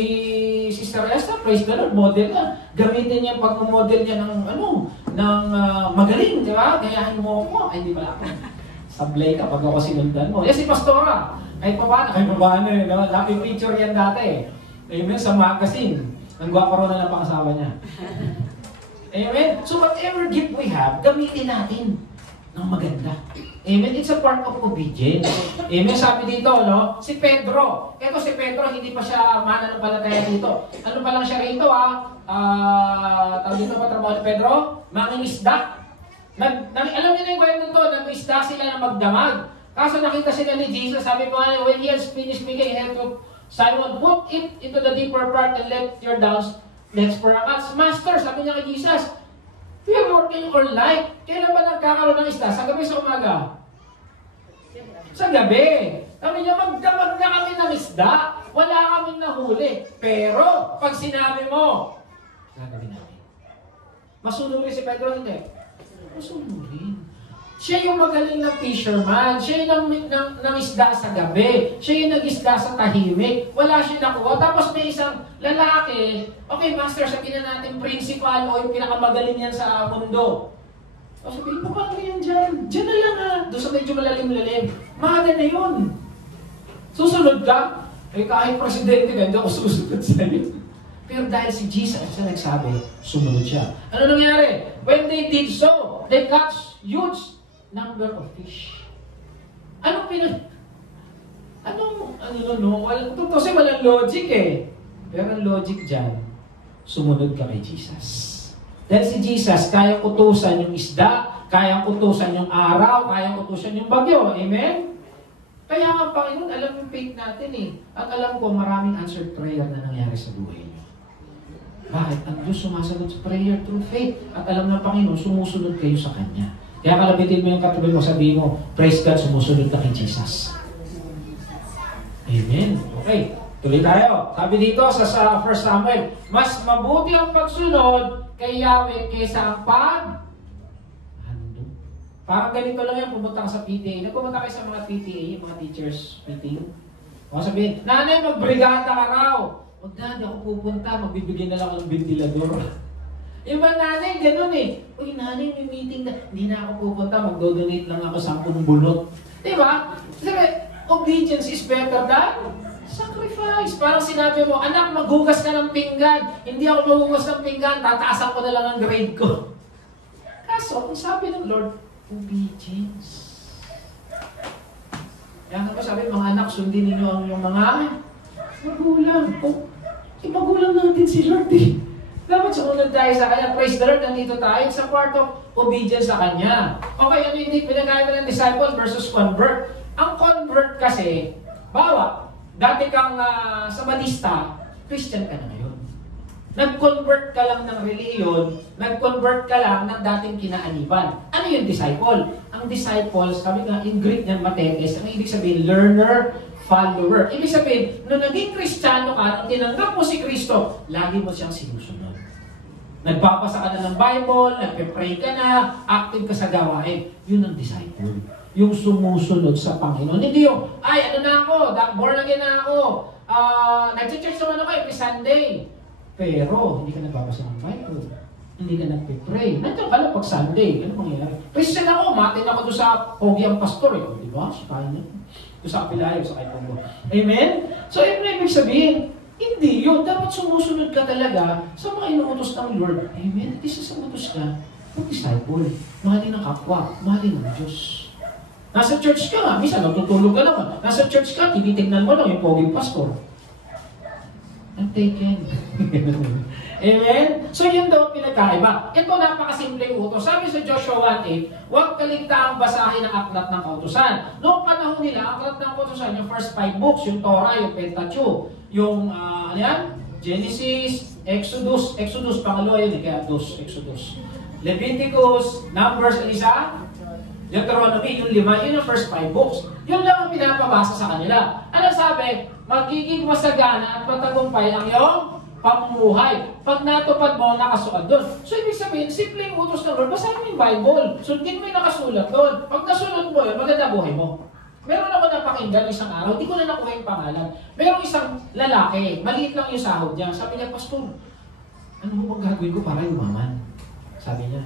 Sister Esther, praise the Lord, model na. Gamitin niya pag-model niya ng magaling, di ba? Gayahin mo ako. Ay, di ba ako? Sablay ka pag ako sinundan mo. Yes, si Pastora. Ay, paano eh. No? Happy picture yan dati eh. Amen, sa magazine. Ang gwapo rin na lang pangasawa niya. Amen? So whatever gift we have, gamitin natin ng maganda. Amen? It's a part of obedience. Amen? Sabi dito, no? Si Pedro. Ito si Pedro, hindi pa siya mananampalataya dito. Ano pa lang siya rito, tawag dito pa trabaho ni Pedro? Mangingisda. Alam niyo na yung kwento to, nag-isda sila na magdamag. Kaso nakita sila ni Jesus, sabi po, when he has finished speaking, he had to, Simon, put it into the deeper part and let your nets for a catch. Master, sabi niya kay Jesus, we are working all night. Kailan ba nagkakaroon ng isda? Sa gabi, sa umaga? Sa gabi. Sabi niya, magdamag na kami ng isda. Wala kaming nahuli. Pero, pag sinabi mo, gagawin namin. Masunurin si Pedro, hindi? Masunurin. Siya yung magaling na fisherman. Siya yung isda sa gabi. Siya yung nag-isda sa tahimik. Wala siya nakuha. Tapos may isang lalaki, okay, master, sabihin na natin principal o yung pinakamagaling yan sa mundo. O sabihin, paano yan dyan? Dyan na lang doon sa medyo malalim-lalim. Maga na yun. Susunod ka? Eh kahit presidente ka, hindi ako susunod sa'yo. Pero dahil si Jesus siya nagsabi, sumunod siya. Ano nangyari? When they did so, they catch huge number of fish. Kasi walang logic eh. Pero ang logic dyan, sumunod ka kay Jesus. Dahil si Jesus, kaya utusan yung isda, kaya utusan yung araw, kaya utusan yung bagyo. Amen? Kaya nga, Panginoon, alam yung faith natin eh. At alam ko, maraming answered prayer na nangyari sa buhay niyo. Bakit? Ang Diyos sumasagot sa prayer through faith. At alam ng Panginoon, sumusunod kayo sa Kanya. Kaya kalabitin mo yung katabi mo, sabihin mo, praise God, sumusunod na kay Jesus. Amen. Okay, tuloy tayo. Sabi dito sa 1 Samuel, mas mabuti ang pagsunod kay Yahweh kaysa ang handog. Parang ganito lang yan, pumunta ka sa PTA. Nagpumunta kayo sa mga PTA, yung mga teachers meeting. O sabihin, nanay, magbrigada ka raw. Huwag na, hindi ako pupunta, magbibigyan na lang ng ventilador. Yung ba nanay, ganun eh. Uy, nanay, may meeting na. Hindi na ako pupunta, mag-donate lang ako 10 bunot. Diba? Sabi, obedience is better than sacrifice. Parang sinabi mo, anak, maghugas ka ng pinggan. Hindi ako maghugas ng pinggan, tataasan ko na lang ang grade ko. Kaso, kung sabi ng Lord, Obedience. Kaya nga sabi, mga anak, sundin ninyo ang yung mga magulang. Magulang natin si Lord eh. Dapat sumunod tayo sa Kanya. Praise the Lord, nandito tayo sa part of obedience sa Kanya. Okay, ano yung pinagkaiba ng disciple versus convert? Ang convert kasi, bawa, dati kang Sabatista, Christian ka na ngayon. Nag-convert ka lang ng reliyon, nag-convert ka lang ng dating kinaaniban. Ano yung disciple? Ang disciple, sabi nga, in Greek niyan, matetes, ang ibig sabihin, learner, follower. Ibig sabihin, nung naging Kristiyano ka, nung tinanggap mo si Kristo, lagi mo siyang sinusunod. Nagbabasa ka na ng Bible, nagpe-pray ka na, active ka sa gawain. Yun ang disciple. Yung sumusunod sa Panginoon. Hindi yung, ay, ano na ako, born again na ako, nag-church naman ako every Sunday. Pero, hindi ka nagbabasa ng Bible. Hindi ka nagpe-pray. Nandiyan ka lang pag Sunday. Ano mangyayari? Christian ako, matin ako doon sa pogi ang pastor. Di ba? Sikahin na. Doon sa kapilayo, sa kay Pongo. Amen? So, ibig sabihin, hindi yun. Dapat sumusunod ka talaga sa mga inuutos ng Lord. Amen? At isa sa utos ka, mag-disciple. Mahalin ang kapwa. Mahalin ang Diyos. Nasa church ka nga. Minsan, natutulog ka naman. Nasa church ka, tinitignan mo lang yung poging pastor. And taken. Amen? So, yun daw pinagkaiba. Ito, napakasimpleng utos. Sabi sa Joshua 1:8, huwag kaligtaang basahin ang aklat ng kautusan. Noong panahon nila, ang aklat ng kautusan, yung first 5 books, yung Torah, yung Pentateuch, yung, ano yan? Genesis, Exodus, pangalawa yun, kaya Exodus. Leviticus, Numbers, isa? Deuteronomy, yung 5, yun yung first 5 books. Yun lang ang pinapabasa sa kanila. Ano sabi? Magiging masagana at matagumpay ang iyong pamumuhay. Pag natupad mo, nakasulat doon. So, ibig sabihin, simpleng utos ng Lord, basahin mo yung Bible. Sundin mo yung nakasulat doon. Pag nasunod mo yun, maganda buhay mo. Meron ako napakinggan isang araw, hindi ko na nakuha yung pangalan. Merong isang lalaki, maliit lang yung sahod niya. Sabi niya, Pastor, ano mo bang gagawin ko para yumaman? Sabi niya,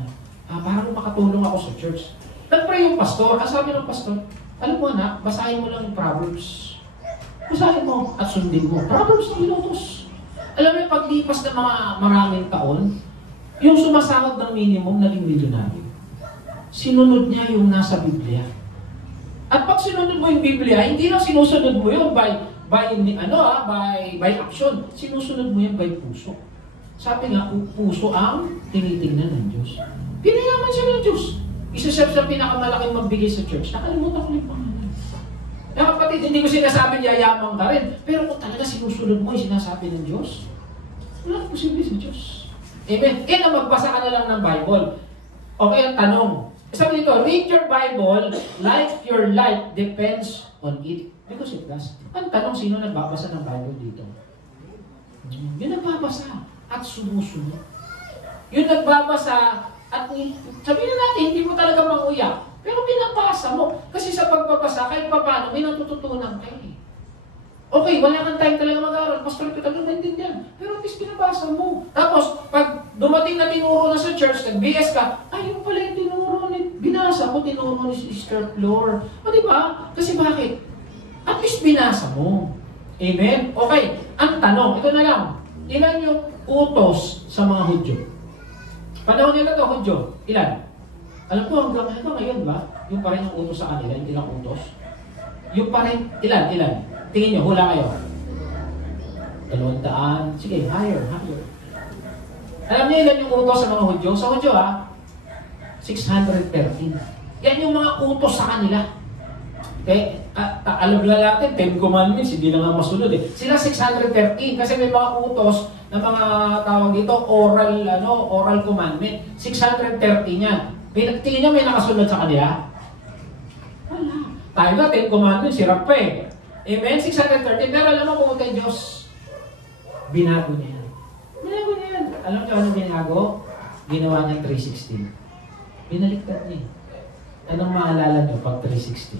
para makatulong ako sa church. Nag-pray yung pastor. Ang sabi ng pastor, alam mo na, basahin mo lang yung Proverbs. Basahin mo at sundin mo. Proverbs ng inutos. Alam mo, paglipas ng mga maraming taon, yung sumasahod ng minimum, naging milyonaryo. Sinunod niya yung nasa Biblia. At pag sinunod mo yung Biblia, hindi lang sinusunod mo yun by action. Sinusunod mo yan by puso. Sabi nga, puso ang tinitingnan ng Diyos. Pinayaman siya ng Diyos. Isa siya sa pinakamalaking magbigay sa church. Nakalimutan ko yung pangalan. Kaya kapatid, hindi ko sinasabi yayamang ka rin. Pero kung talaga sinusunod mo yung sinasabi ng Diyos, wala ang posible sa Diyos. Amen. Kaya na magbasa ka na lang ng Bible. Okay, ang tanong. Sabi dito, read your Bible like your life depends on it. Because it does. Ang tanong, sino nagbabasa ng Bible dito? Yung nagbabasa at sumusunod. Yung nagbabasa at sabihin na natin, hindi mo talaga manguya. Pero binabasa mo. Kasi sa pagbabasa, kahit paano, may natututunan kayo eh. Okay, wala kang time talaga mag-aaral. Pastor, ito talaga naintindihan. Pero at least binabasa mo. Tapos, pag dumating na tinuro na sa church, nag-BS ka, ay, yung pala yung tinuro ni, binasa mo, tinuro ni Sister Flor. O diba? Kasi bakit? At least binasa mo. Amen? Okay, ang tanong, ito na lang. Ilan yung utos sa mga Hudyo? Panahon nila ito, Hudyo. Ilan? Alam ko, hanggang ngayon ba? Yung pa rin ang utos sa kanila, yung ilang utos? Yung pa rin, ilan? Tingin nyo, hula kayo. 200. Sige, higher. Alam niyo ilan yung utos sa mga Hudyo? Sa Hudyo 613. Yan yung mga utos sa kanila. Okay? Alam na natin, 10 commandments, hindi na nga masunod eh. Sila 613 kasi may mga utos na mga tawag dito, oral commandment. 613 yan. Tingin niya may nakasunod sa kanila? Wala. Tayo na, 10 commandments, sirap pa eh. Amen? 613. Pero alam mo kung kay Diyos, binago niya yan. Alam niyo ano binago? Ginawa niya 316. Binaliktad niya. Anong maalala niyo pag 316?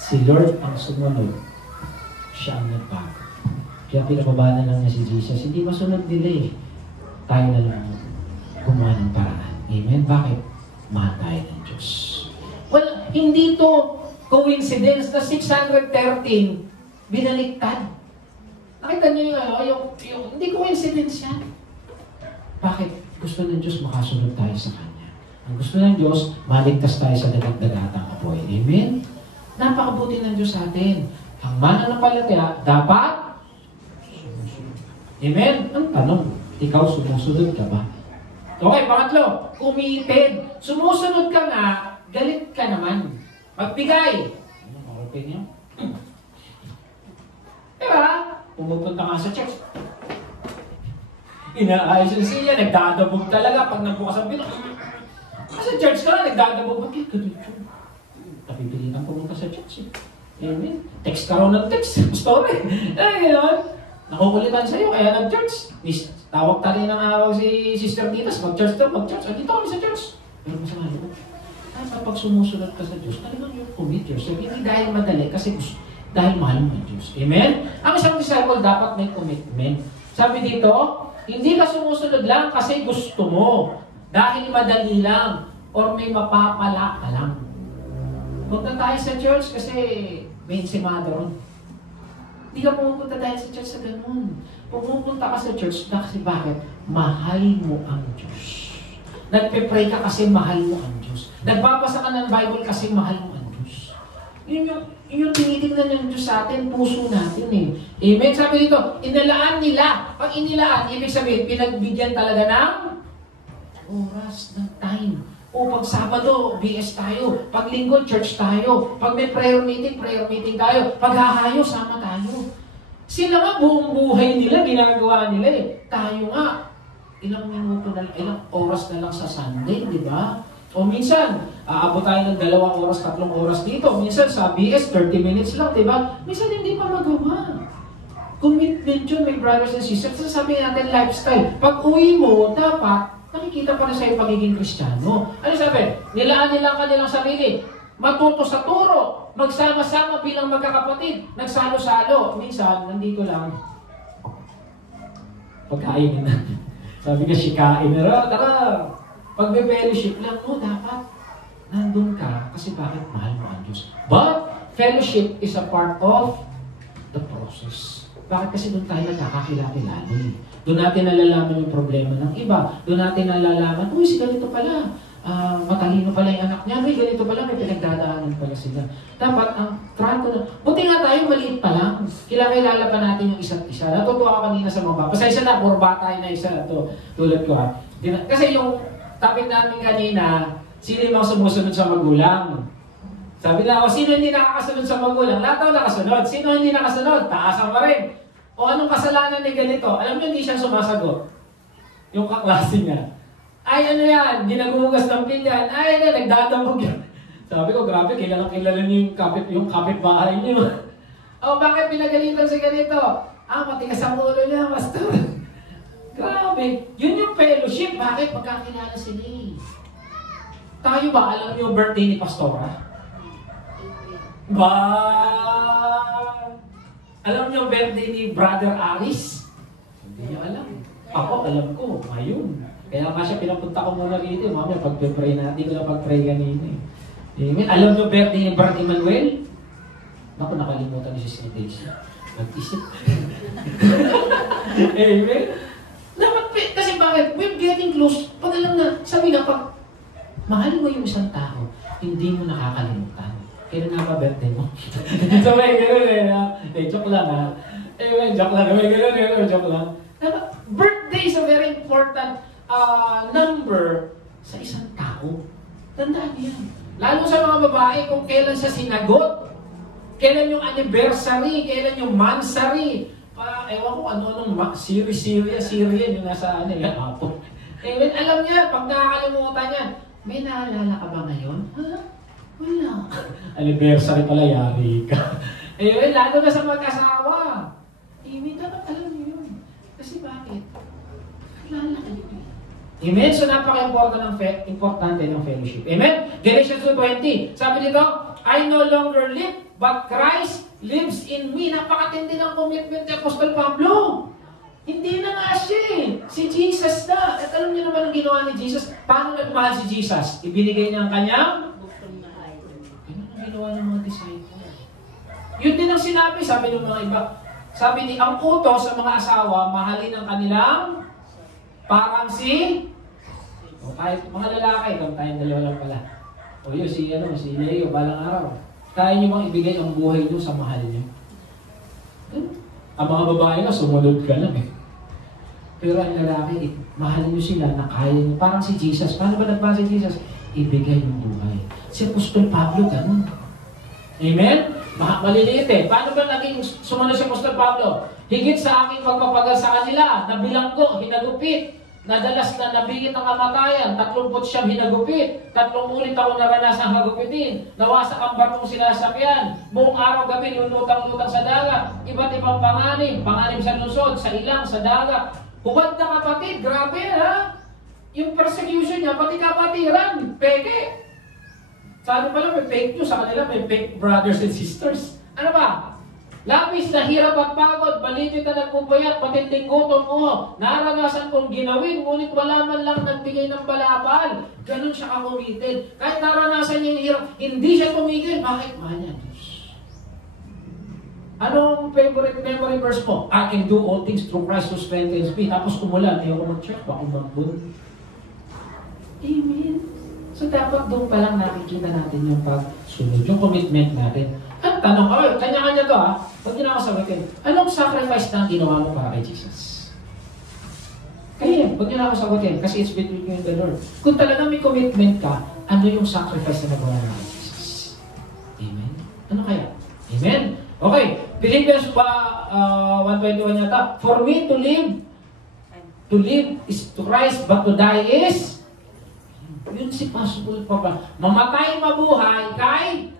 Si Lord ang sumunod, siya ang nagbago. Kaya pinapabana lang niya si Jesus. Hindi masunod nila eh. Tayo na lang gumawa ng paraan. Amen? Bakit? Mahal tayo ng Diyos. Well, hindi to coincidence na 613 binaliktad. Nakita niyo yung hindi coincidence yan. Bakit? Gusto ng Diyos makasunod tayo sa Kanya. Ang gusto ng Diyos, maligtas tayo sa dagat-dagatang apoy. Amen? Napakabuti ng Diyos sa atin. Ang mananampalataya dapat sumusunod. Amen? Ang tanong, ikaw sumusunod ka ba? Okay, pangatlo, kumipid. Sumusunod ka nga, galit ka naman. Magbigay. Ano, ma-open niyo? Diba? Pumupunta ka sa church. Inaayos yung siya, nagdadabog talaga pag nagbukas ang pinto. Sa church ka na, nagdadabog. Bakit ka dito? Napipilitan pumunta sa church. Amen. Text ka raw ng text. Story. Gano'n. Nakukulitan sa'yo, kaya nag-church. Tawag tayo ng araw si Sister Titas, mag-church daw, mag-church. Dito kami sa church. Pero masama ito. Kapag sumusunod ka sa Diyos, talagang yung commit yourself. Hindi dahil madali, kasi dahil mahal mo ang Diyos. Amen? Ang isang disciple dapat may commitment. Sabi dito, hindi ka sumusunod lang kasi gusto mo. Dahil madali lang. Or may mapapala ka lang. Huwag na tayo sa church kasi may ensimado ron. Hindi ka pumupunta dahil sa church sa ganun. Pumupunta ka sa church kasi bakit? Mahal mo ang Diyos. Nagpe-pray ka kasi mahal mo ang Diyos. Nagbabasa ka ng Bible kasi mahal mo ang Diyos. Yun yung tinitignan ng Diyos sa atin, puso natin eh. Amen? Sabi dito, inilaan nila. Pag inilaan, ibig sabihin, pinagbigyan talaga ng oras, ng time. O pag Sabado, BS tayo. Pag Linggo, church tayo. Pag may prayer meeting tayo. Pag hahayo, sama tayo. Sila nga buong buhay nila, ginagawa nila eh. Tayo nga, ilang minuto na lang, ilang oras na lang sa Sunday, di ba? O minsan, aabot tayo ng 2 oras, 3 oras dito. Minsan sa BS, 30 minutes lang, di ba? Minsan hindi pa magawa. Commitment yun, my brothers and sisters. Sasabihin natin, lifestyle. Pag uwi mo, dapat, nakikita pa rin sa'yo pagiging Kristiyano. Ano sabi? Nilaan nila ang kanilang sarili. Matuto sa turo. Magsama-sama bilang magkakapatid. Nagsalo-salo. Minsan, nandito lang. Pagkain na. Sabi ka, shikain na. Tara. Pag may fellowship lang, no, dapat nandun ka. Kasi bakit mahal mo ang Diyos? But, fellowship is a part of the process. Bakit kasi doon tayo nagkakakilala-kilala eh. Doon natin nalalaman yung problema ng iba. Doon natin nalalaman, uy, si ganito pala. Matalino pala yung anak niya. Uy, ganito pala, may pinagdadaanan pala sila. Dapat ang trato na, buti nga tayo, maliit pa lang. Kilala pa natin yung isa't isa. Natutuwa ka kanina sa mga pasaysa na, puro bata na isa. Tulad ko ha. Kasi yung topic namin kanina, sino yung mga sumusunod sa magulang? Sabi na, sino hindi nakakasunod sa magulang? Lahat daw nakasunod. Sino hindi nakasunod? Taasan pa rin. O anong kasalanan ni ganito? Alam niyo, hindi siya sumasagot. Yung kaklase niya. Ay, ano yan? Hindi naghuhugas ng pinggan. Ay, ano, nagdadamog yan. Sabi ko, grabe, kilala niyo yung kapitbahay niyo. O, bakit pinagalitan si ganito? Matigas ang ulo niya, pastor. Grabe. Yun yung fellowship. Bakit? Magkakilala sila eh. Tayo ba, alam niyo birthday ni Pastora? Ba? Alam niyo birthday ni Brother Aris? Hindi niyo alam. Ako, alam ko. Ngayon. Kaya nga siya pinapunta ko muna rito. Mamaya, pag-pray natin ko na pag-pray kanina. Amen. Alam niyo birthday ni Brother Emmanuel? Naku, nakalimutan ni Sister Daisy. Mag-isip. Amen. Dapat, kasi bakit? We're getting close. Pag alam na, sabi na, pag mahal mo yung isang tao, hindi mo nakakalimutan. Kailan nga ba birthday mo? So, may gano'n eh. Joke lang ha. Joke lang. May gano'n joke lang. Birthday is a very important number sa isang tao. Tandaan niyo yan. Lalo sa mga babae, kung kailan siya sinagot, kailan yung anniversary, kailan yung mansary. Ewan ko ano-anong Syria yung nasa hapon. Alam niya, pag nakakalimutan niya, may naalala ka ba ngayon? Ha? Wala. Anniversary pala, yari ka. Lalo na sa mag-asawa. Dapat alam niyo yun. Kasi bakit? Kilala kayo eh. Amen? So napaka-importante ng fellowship. Amen? Galatians 2:20. Sabi dito, I no longer live, but Christ lives in me. Napakatindi ng commitment ni Apostol Pablo. Hindi na nga siya eh. Si Jesus na. At alam niyo naman ang ginawa ni Jesus. Paano nagmahal si Jesus? Ibinigay niya ang kanyang ginawa ng mga disciples. Yun din ang sinabi, sabi ng mga iba. Sabi ni, ang utos sa mga asawa, mahalin ang kanilang Parang si... O kahit mga lalaki, kung tayong dalawa lang pala. O yun, si Leo, balang araw. Kaya niyo bang ibigay ang buhay niyo sa mahal niyo? Ang mga babae na, sumunod ka lang eh. Pero ang lalaki, mahal niyo sila na kaya niyo. Parang si Jesus. Paano ba nagpa si Jesus? Ibigay yung buhay. Si Apostol Pablo, ganun. Amen? Maliliit eh. Paano ba naging sumunod si Apostol Pablo? Higit sa aking pagpapagal sa kanila, nabilanggo, hinagupit, nadalas na nabigit ang kamatayan, 39 hinagupit, 3 ulit ako naranasan hagupitin, nawasak ang barkong sinasakyan, buong araw gabi lulutang-lutang sa dagat, iba't ibang panganib sa lusod, sa ilang, sa dagat. Huwag na kapatid, grabe ha? Yung persecution niya, pati kapatiran, peke. Sa ano pala, may fake news, sa kanila may fake brothers and sisters. Ano ba? Labis na hirap at pagod, balitit na nagpupuyat, matinding gutom mo. Naranasan kong ginawin, ngunit wala man lang nagbigay ng balabal. Ganun siya kakumitin. Kahit naranasan niya yung hirap, hindi siya tumigil. Bakit? Mahal niya Diyos. Anong favorite memory verse mo? I can do all things through Christ who strengthens me. Tapos umulan, ayaw ko mag-check, baka umagbun. Amen. So dapat doon pa lang nakikita natin yung pagsunod, yung commitment natin. Ang tanong, kanya-kanya to ha. Huwag niyo na ako sagutin. Anong sacrifice na ginawa mo para kay Jesus? Kaya, huwag niyo na ako sagutin kasi it's between you and the Lord. Kung talaga may commitment ka, ano yung sacrifice na nagawa mo kay Jesus? Amen? Ano kaya? Amen? Okay. Philippians 1:21 yata. For me to live is to Christ, but to die is... Yun si possible pa ba? Mamatay, mabuhay, kay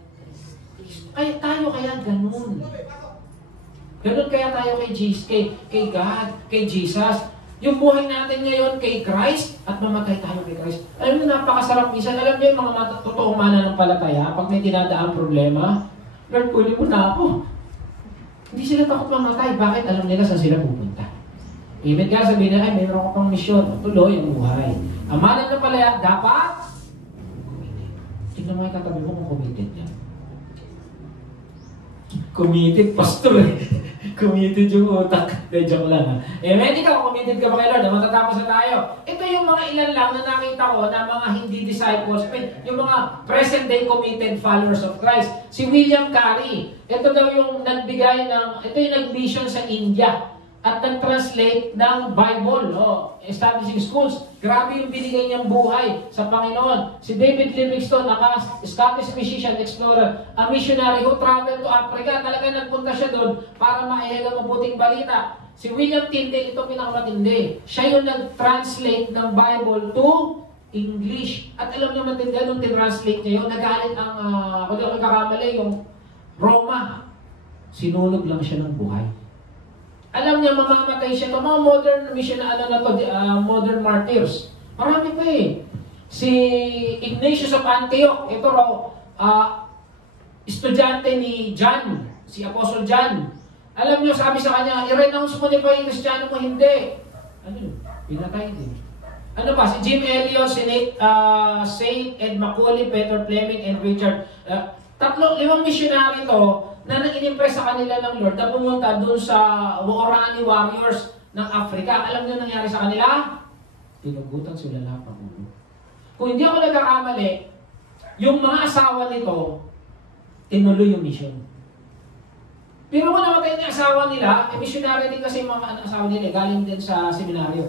tayo kaya ganun. Ganun kaya tayo kay Jesus, kay God, kay Jesus. Yung buhay natin ngayon kay Christ at mamatay tayo kay Christ. Alam mo, napakasarap minsan. Alam niyo yung mga totoong mananampalataya, pag may tinadaang problema, Lord, kunin mo na ako. Hindi sila takot mamatay. Bakit? Alam nila saan sila pupunta. Amen. Kaya sabihin na, ay, mayroon ko pang misyon. Tuloy ang buhay. Ang mananampalataya, dapat tignan mo yung katabi mo kung committed yan. Committed, pastor eh. Committed yung utak. Joke lang ha. Amen, ikaw, committed ka ba kay Lord? Matatapos na tayo. Ito yung mga ilan lang na nakita ko na mga hindi disciples, yung mga present day committed followers of Christ. Si William Carey, ito daw yung nagbigay ng, ito yung nag-mission sa India at nag-translate ng Bible, establishing schools. Grabe yung binigay niyang buhay sa Panginoon. Si David Livingstone, Scottish physician, explorer, a missionary who traveled to Africa. Talaga nagpunta siya doon para maihagang mabuting balita. Si William Tyndale, ito pinakamatindi. Siya yung nag-translate ng Bible to English. At alam niyo matindi, nung tinranslate niya yun, nagalit ang, kung di ako nagkakamali, yung Roma. Sinunog lang siya ng buhay. Alam niya, mamamatay siya. Ito mga modern mission na modern martyrs. Marami pa eh. Si Ignatius of Antioch, ito raw, estudyante ni John, si Apostle John. Alam niyo, sabi sa kanya, i-renounce mo niya pa yung Kristiyano mo, hindi. Ano yun? Pinatay din. Ano pa? Si Jim Elliot, si Saint Ed Macaulay, Peter Fleming, and Richard. 5 missionary to na nag-inimpress sa kanila ng Lord na pumunta doon sa Waorani warriors ng Africa. Alam niyo nangyari sa kanila? Tinugutan sila lahat ng ulo. Kung hindi ako nagkakamali, yung mga asawa nito, tinuloy yung mission. Pero kung namatay yung asawa nila, missionary din kasi yung mga asawa nila, galing din sa seminaryo.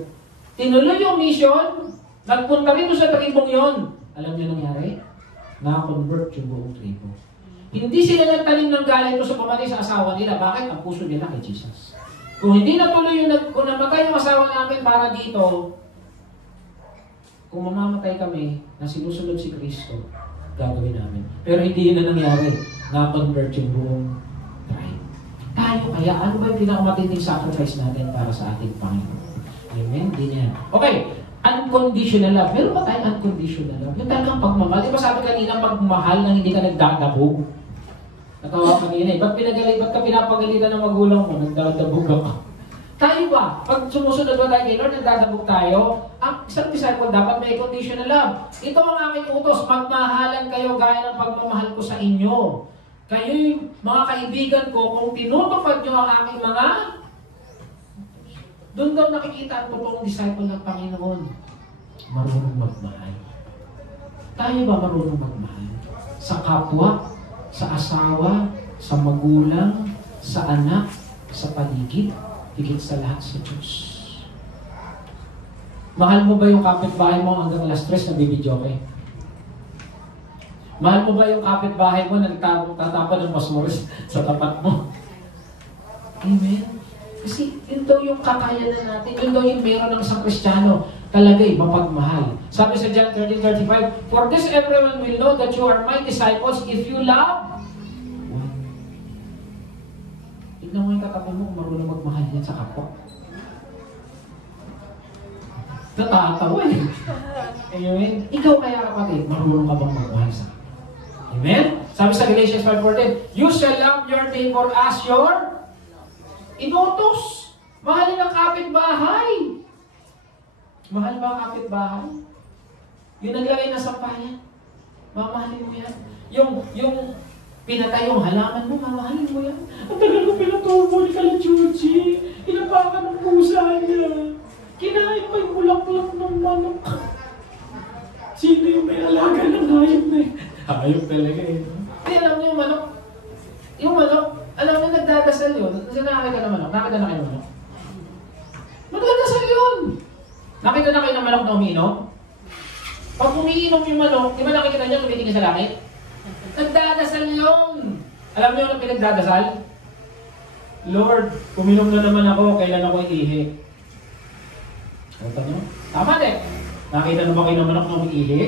Tinuloy yung mission, nagpunta rin doon sa tribong yun. Alam niyo nangyari? Na-convert yung buong tribo. Hindi sila nagtanim ng galit sa pamatay sa asawa nila. Bakit? Ang puso nila kay Jesus. Kung hindi natuloy yung kung namatay yung asawa namin para dito, kung mamamatay kami na sinusunod si Kristo, gagawin namin. Pero hindi yun na nangyari. Na-convert yung buong tribe. Tayo kaya, ano ba yung pinakamatinding sacrifice natin para sa ating Panginoon? Amen? Hindi niya. Okay. Unconditional love. Meron ba tayong unconditional love? Yung talagang pagmamahal. Di ba sabi kanina, pagmahal nang hindi ka nagdadabog? Natawa kanina eh. Ba't ka pinapagalitan ng magulang mo? Nagdadabog ako. Tayo ba? Pag sumusunod ba tayo kay Lord, nagdadabog tayo? Ang isang disciple dapat may conditional love. Ito ang aking utos. Magmahalan kayo gaya ng pagmamahal ko sa inyo. Kayo mga kaibigan ko, kung tinutupad nyo ang aking mga Doon daw nakikita ang totoong disciple ng Panginoon. Marunong magmahal. Tayo ba marunong magmahal? Sa kapwa, sa asawa, sa magulang, sa anak, sa paligid, higit sa lahat sa Diyos. Mahal mo ba yung kapitbahay mo hanggang alas 3 na bibidyoke? Mahal mo ba yung kapitbahay mo na nagtatapon ng basura sa tapat mo? Amen? Kasi yun daw yung kakayanan natin. Yun daw yung meron ng isang Kristiyano. Talaga'y mapagmahal. Sabi sa John 13:35, "For this everyone will know that you are my disciples if you love." Tignan mo yung katabi mo kung marunong magmahal yan sa kapwa. Natatawa eh. Amen? Ikaw kaya kapatid, marunong ka bang magmahal sa kapwa? Amen? Sabi sa Galatians 5:14, "You shall love your neighbor as your inutos." Mahalin ang kapitbahay. Mahal ba ang kapitbahay? Yung naglagay ng sampayan, mamahalin mo yan. Yung pinatay yung halaman mo, mamahalin mo yan. Ang tagal ko pinatubo ni Kalachuchi. Inapakan ng pusa niya. Kinain pa yung bulaklak ng manok. Sino yung may alaga ng hayop na yun? Hayop talaga eh. Hindi, alam niyo yung manok. Yung manok, alam niyo nagdadasal yun. Kasi nakakita ng manok. Nakakita na kayo ng manok. Nagdadasal yun. Nakita na kayo ng manok na umiinom? Pag umiinom yung manok, di ba nakikita niyo tumitingin sa langit? Nagdadasal yun. Alam niyo ano pinagdadasal? Lord, uminom na naman ako, kailan ako iihi? Ano niyo? Tama din. Nakita na ba kayo ng manok na umiihi?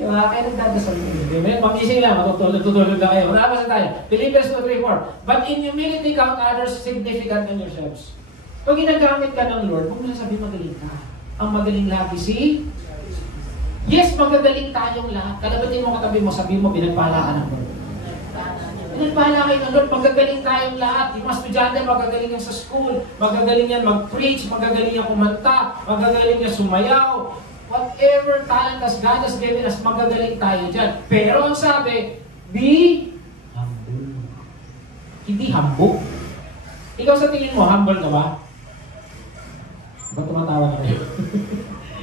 Diba? Kaya nagdadasal yun. Diba? Magising lang, matutulog na kayo. Nakapasa tayo. Philippians 2:3-4. But in humility count others significant than yourselves. Pag ginagamit ka ng Lord, huwag mo sasabihin magaling ka. Ang magaling lagi si... Yes, magagaling tayong lahat. Kalabatin mo katabi mo, sabihin mo, pinagpala ka ng Lord. Pinagpala kayo ng Lord, magagaling tayong lahat. Yung mga estudyante, magagaling yan sa school, magagaling yan mag-preach, magagaling yan kumanta, magagaling yan sumayaw. Whatever talent as God has given us, magagaling tayo dyan. Pero ang sabi, be humble. Hindi humble. Ikaw sa tingin mo, humble ka ba? Ba't tumatawa na kayo?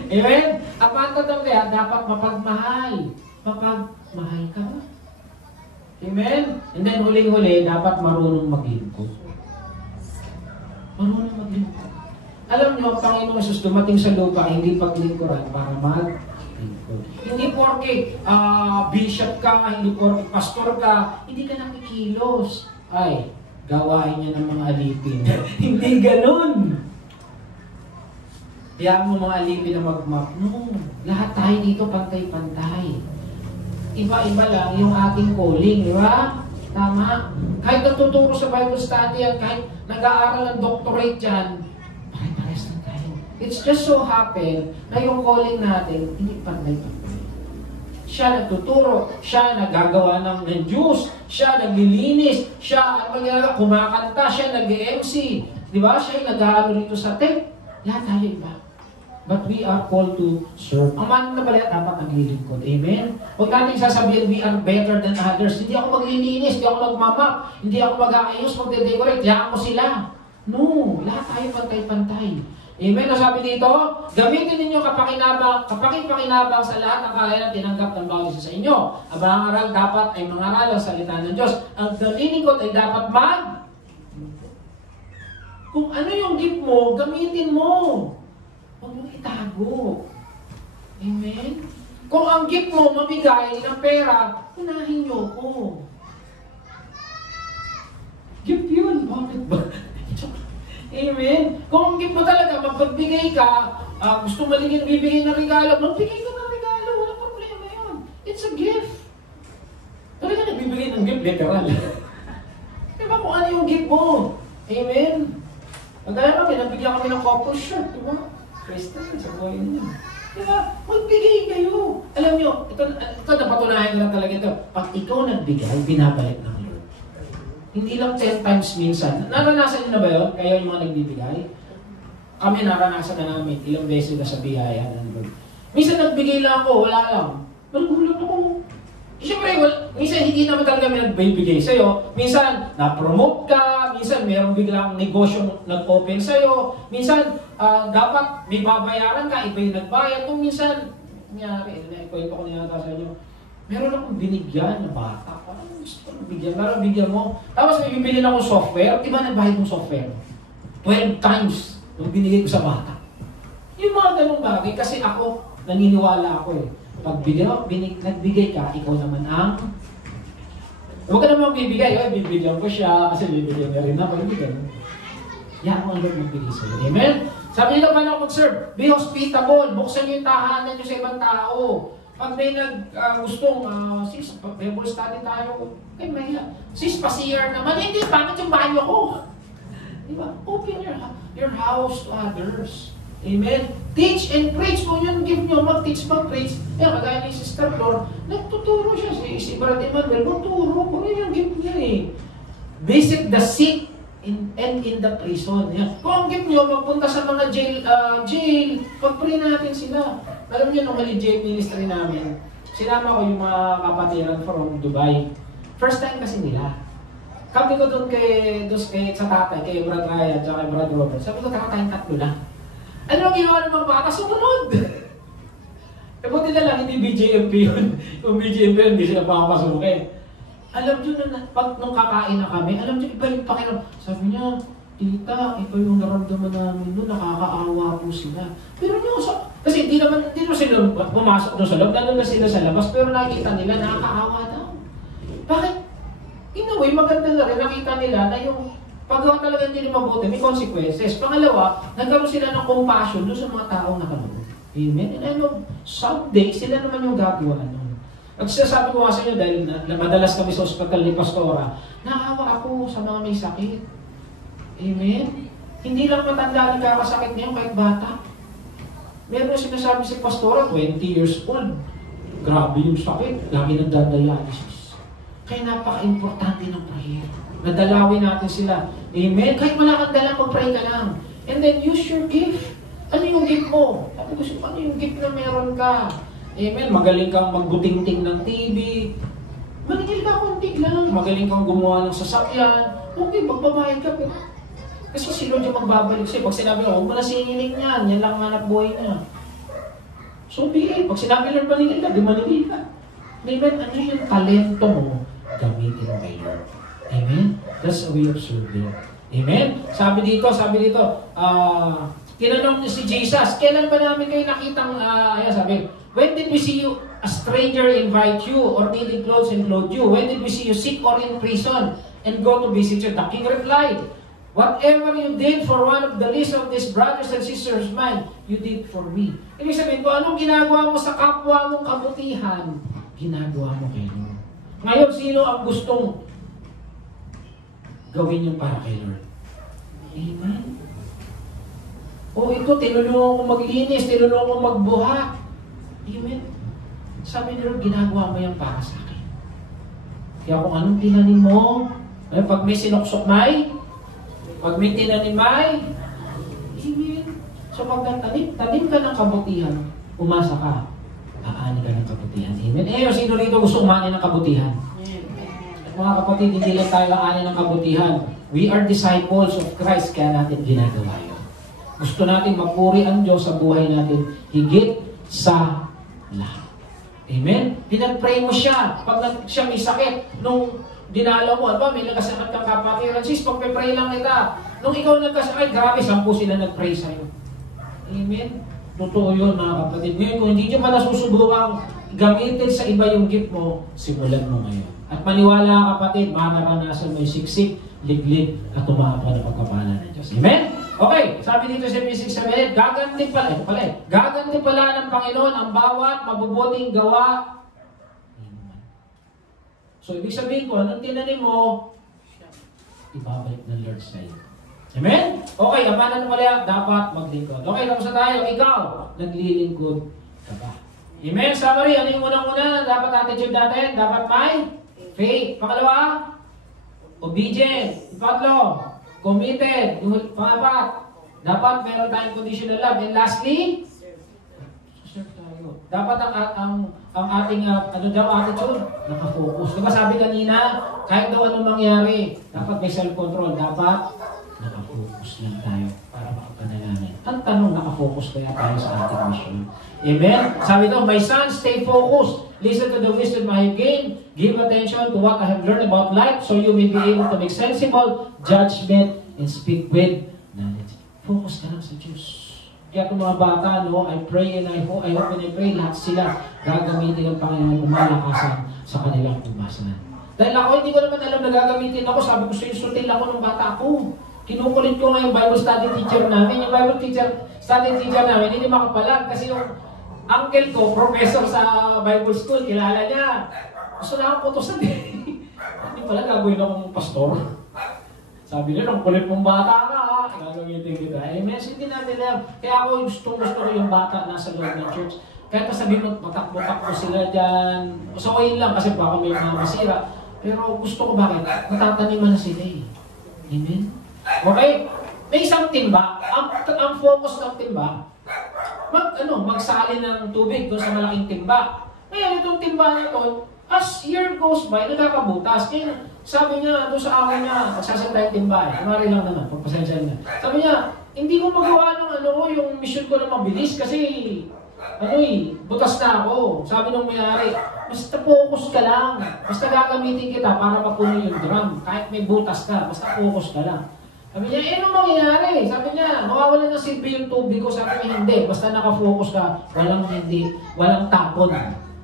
Amen? Ang matandang kaya, dapat mapagmahal. Mapagmahal ka ba? Amen? And then huling-huli, dapat marunong maglingkod. Marunong maglingkod. Alam niyo, ang Panginoon Jesus dumating sa lupa, hindi paglingkuran para maglingkod. Hindi porke bishop ka, hindi porke pastor ka, hindi ka nakikilos. Ay, gawain niya ng mga alipin. Hindi ganun. Diyan mo mga alipin na mag-map. No, lahat tayo dito pantay-pantay. Iba-iba lang yung ating calling, di ba? Tama. Kahit natuturo sa Bible study yan, kahit nag-aaral ng doctorate dyan, pare-pares lang tayo. It's just so happen na yung calling natin, hindi pantay-pantay. Siya nagtuturo, siya nagagawa ng juice, siya naglilinis, siya kumakanta, siya nag-MC. Di ba? Siya yung nag-aaral rito sa tech. Lahat tayo iba. But we are called to serve. Ang mananampalataya dapat naglilingkod. Amen? Huwag natin sasabihin, we are better than others. Hindi ako maglilinis, hindi ako magmamap, hindi ako mag-aayos, magde-decorate, hayaan ko sila. No, lahat tayo pantay-pantay. Amen? Ang sabi dito, gamitin ninyo kapakipakinabang sa lahat ng kakayanan tinanggap ng bawat isa sa inyo. Ang mga aral dapat ay mangaral ang salita ng Diyos. Ang naglilingkod ay dapat kung ano yung gift mo, gamitin mo. Huwag mong itago. Amen? Kung ang gift mo mabigay ng pera, unahin niyo ko. Gift yun. Bakit ba? Amen? Kung ang gift mo talaga, mapagbigay ka, gusto maligyan, bibigay ng regalo, magbigay ka ng regalo. Walang problema yun. It's a gift. Talaga nagbibigay ng gift, literal. Diba kung ano yung gift mo? Amen? Magkaya kami, nabigyan kami ng couple shirt, diba? Krista, sa buhay niyo. Diba? Magbigay kayo. Alam niyo, ito napatunayan ko lang talaga ito. Pag ikaw nagbigay, binabalik ng Lord. Hindi lang 10 times minsan. Naranasan niyo na ba yun? Kayo yung mga nagbibigay? Kami naranasan na namin. Ilang beses na sa biyaya ng Lord. Minsan nagbigay lang ako, wala lang. Nagulat ako. Siyempre, minsan hindi naman talaga may nagbibigay sa'yo. Minsan, na-promote ka, minsan mayroong biglang negosyo nag-open sa'yo. Minsan, dapat may babayaran ka, iba yung nagbayad. Kung minsan, nangyari, ikwento ko na yata sa inyo, meron akong binigyan na bata. Parang gusto ko bigyan, parang bigyan mo. Tapos may bibili na akong software. Di ba nagbayad ng software? 12 times yung binigay ko sa bata. Yung mga ganung bagay, kasi ako, naniniwala ako eh. Pag nagbigay ka, ikaw naman ang huwag ka naman bibigay, bibigyan ko siya kasi bibigyan niya rin ako. Hindi ganun. Yan ang Lord magbigay sa'yo. Amen? Sabi nila, paano mag-serve? Be hospitable. Buksan niyo yung tahanan niyo sa ibang tao. Pag may gustong, sis, Bible study tayo, mahiya. Sis, pa-CR naman. Hindi, bakit yung banyo ko? Diba? Open your house to others. Amen? Teach and preach. Kung yung gift nyo, mag-teach, mag-preach. Kagaya ni Sister Flor, nagtuturo siya. Si Brad Emmanuel, magturo. Kung yun yung gift niya eh. Visit the sick and in the prison. Kung ang gift nyo, magpunta sa mga jail, pag-pray natin sila. Alam niyo, nung mali jail ministry namin, sinama ko yung mga kapatiran from Dubai. First time kasi nila. Kami ko doon sa tatay, kay Brad Ryan, at kay Brad Robert. Sabi ko, tayong tatlo lang. Ano ang ginawa ng mga bata? Sumunod! Buti na lang, hindi BJMP yun. Kung BJMP yun, hindi sila papapasukin. Alam nyo na, pag nung kakain na kami, alam nyo, iba yung pakiram. Sabi niya, tita, iba yung naramdaman namin doon, nakakaawa po sila. Pero nyo, kasi hindi naman sila pumasok doon sa loob, nandun na sila sa labas, pero nakikita nila, nakakaawa daw. Bakit? In a way, maganda na rin, nakita nila na yung paggawa talaga hindi mabuti, may consequences. Pangalawa, nagkaroon sila ng compassion doon sa mga taong nakanood. Amen? And I know, someday, sila naman yung gagawa nun. At sinasabi ko nga sa inyo, dahil madalas kami sa hospital ni Pastora, nakawa ako sa mga may sakit. Amen? Hindi lang matanda nagkakasakit niya, kahit bata. Meron sinasabi si Pastora, 20 years old. Grabe yung sakit, lagi nagdadialysis. Kaya napaka-importante ng prayer. Nadalawin natin sila. Amen? Kahit wala kang dala, mag-pray ka lang. And then use your gift. Ano yung gift mo? Ano yung gift na meron ka? Amen? Magaling kang magbuting-ting ng TV. Maningil ka konti lang. Magaling kang gumawa ng sasakyan. Okay, magbabayad ka. Kasi si Lord yung magbabalik sa'yo. Pag sinabi huwag mo na singilin yan. Yan lang ang hanap buhay niya. So be it. Pag sinabi Lord maningil ka, di maningil ka. Amen? Ano yung talento mo? Gamitin mo kay Lord. Amen? That's a way of serving. Amen? Sabi dito, tinanong niyo si Jesus, kailan ba namin kayo nakitang, sabi, when did we see you, a stranger invite you, or needing clothes and clothe you? When did we see you sick or in prison, and go to visit you? The king replied, whatever you did for one of the least of these brothers and sisters of mine, you did for me. Ibig sabihin, kung anong ginagawa mo sa kapwa mong kabutihan, ginagawa mo kay Lord. Ngayon, sino ang gustong gawin yung para kay Lord? Amen? O ito, tinulungan ko maglinis, tinulungan ko magbuhat. Amen? Sabi ni Lord, ginagawa mo yan para sa akin. Kaya kung anong tinanim mo, pag may sinuksok pag may tinanim amen. So pag tanim ka ng kabutihan, umasa ka, aani ka ng kabutihan. Amen? Sino rito gusto umani ng kabutihan? Mga kapatid, hindi lang tayo aani ng kabutihan. We are disciples of Christ, kaya natin ginagawa yun. Gusto natin mapuri ang Diyos sa buhay natin, higit sa lahat. Amen? Pinag-pray mo siya. Pag siya may sakit, nung dinalaw mo, may nagkasakit kang kapatiran, sis, pag-pray lang kita. Nung ikaw nagkasakit, grabe, 10 sila nag-pray sa'yo. Amen? Totoo yun, mga kapatid. Ngayon, kung hindi nyo pa nasusubukang gamitin sa iba yung gift mo, simulan mo ngayon. At maniwala kapatid, mararanasan mo yung siksik, liglig, at tumapa na pagkapala ng Diyos. Amen? Okay, sabi dito sa Ephesians 7, gaganti pala ng Panginoon ang bawat mabubuting gawa. So, ibig sabihin ko, anong tinanim mo, ibabalik ng Lord sa iyo. Amen? Okay, ang pananampalataya, dapat maglingkod. Okay, kamusta tayo? Ikaw, naglilingkod ka ba? Amen? Summary, ano yung unang-una? Dapat attitude natin? Dapat may faith. Pangalawa, obedient. Pangatlo, committed. Pangapat, dapat meron tayong conditional love. And lastly, serve tayo. Dapat ang ang ating attitude, nakafocus. Diba sabi kanina, kahit daw anong mangyari, dapat may self-control, dapat nakafocus lang tayo para makapanalangin. Ang tanong, nakafocus kaya tayo sa ating mission? Amen? Sabi daw, my son, stay focused. Listen to the wisdom I have gained. Give attention to what I have learned about life so you may be able to make sensible judgment and speak with knowledge. Focus ka lang sa Diyos. Kaya itong mga bata, no, I pray and I hope and I pray, lahat sila gagamitin ng Panginoon kung malakasan sa kanilang umasan. Dahil ako, hindi ko naman alam na gagamitin ako. Sabi ko, insultin ako ng bata ko. Kinukulit ko nga yung Bible study teacher namin. Yung Bible study teacher namin, hindi makapalag. Kasi yung uncle ko, professor sa Bible school, kilala niya. Gusto na akong putusan eh. Hindi pala gagawin akong pastor. Sabi nila, ang kulit mong bata ka ha. Gagamitin kita. Amen. Hindi natin alam. Kaya ako gusto ko yung bata nasa loob ng church. Kahit sabihin mo, batak-batak ko sila dyan. So, okay lang kasi baka may mga masira. Pero gusto ko bakit? Natataniman na sila eh. Amen. Okay? May isang timba. Ang focus ng timba, magsali ng tubig doon sa malaking timba. Ngayon, itong timba na ito, as year goes by, nagkakabutas. Kaya sabi niya, doon sa akin niya, magsasalita yung timba eh. Kumari lang naman, pagpasensya niya. Sabi niya, hindi ko magawa ng yung mission ko na mabilis kasi, butas na ako. Sabi nung may-ari, basta focus ka lang. Basta gagamitin kita para mapuno yung drum. Kahit may butas ka, basta focus ka lang. Sabi niya, anong mangyayari? Sabi niya, mawawalan ng silbi yung tubig ko. Sabi niya, hindi. Basta nakafocus ka, walang tapon.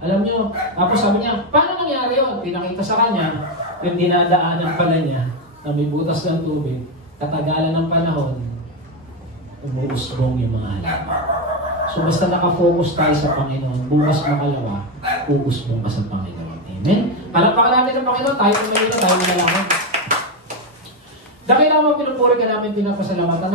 Alam niyo, tapos sabi niya, paano nangyari yun? Pinakita sa kanya, yung dinadaanan pala niya, na may butas ng tubig, katagalan ng panahon, umuusbong yung mga halaman. So basta nakafocus tayo sa Panginoon, bukas makalawa, uusbong ka sa Panginoon. Amen? Palakpakan natin ang Panginoon, tayo manalangin. Dahil naman pinupuri ka namin, pinapasalamatan.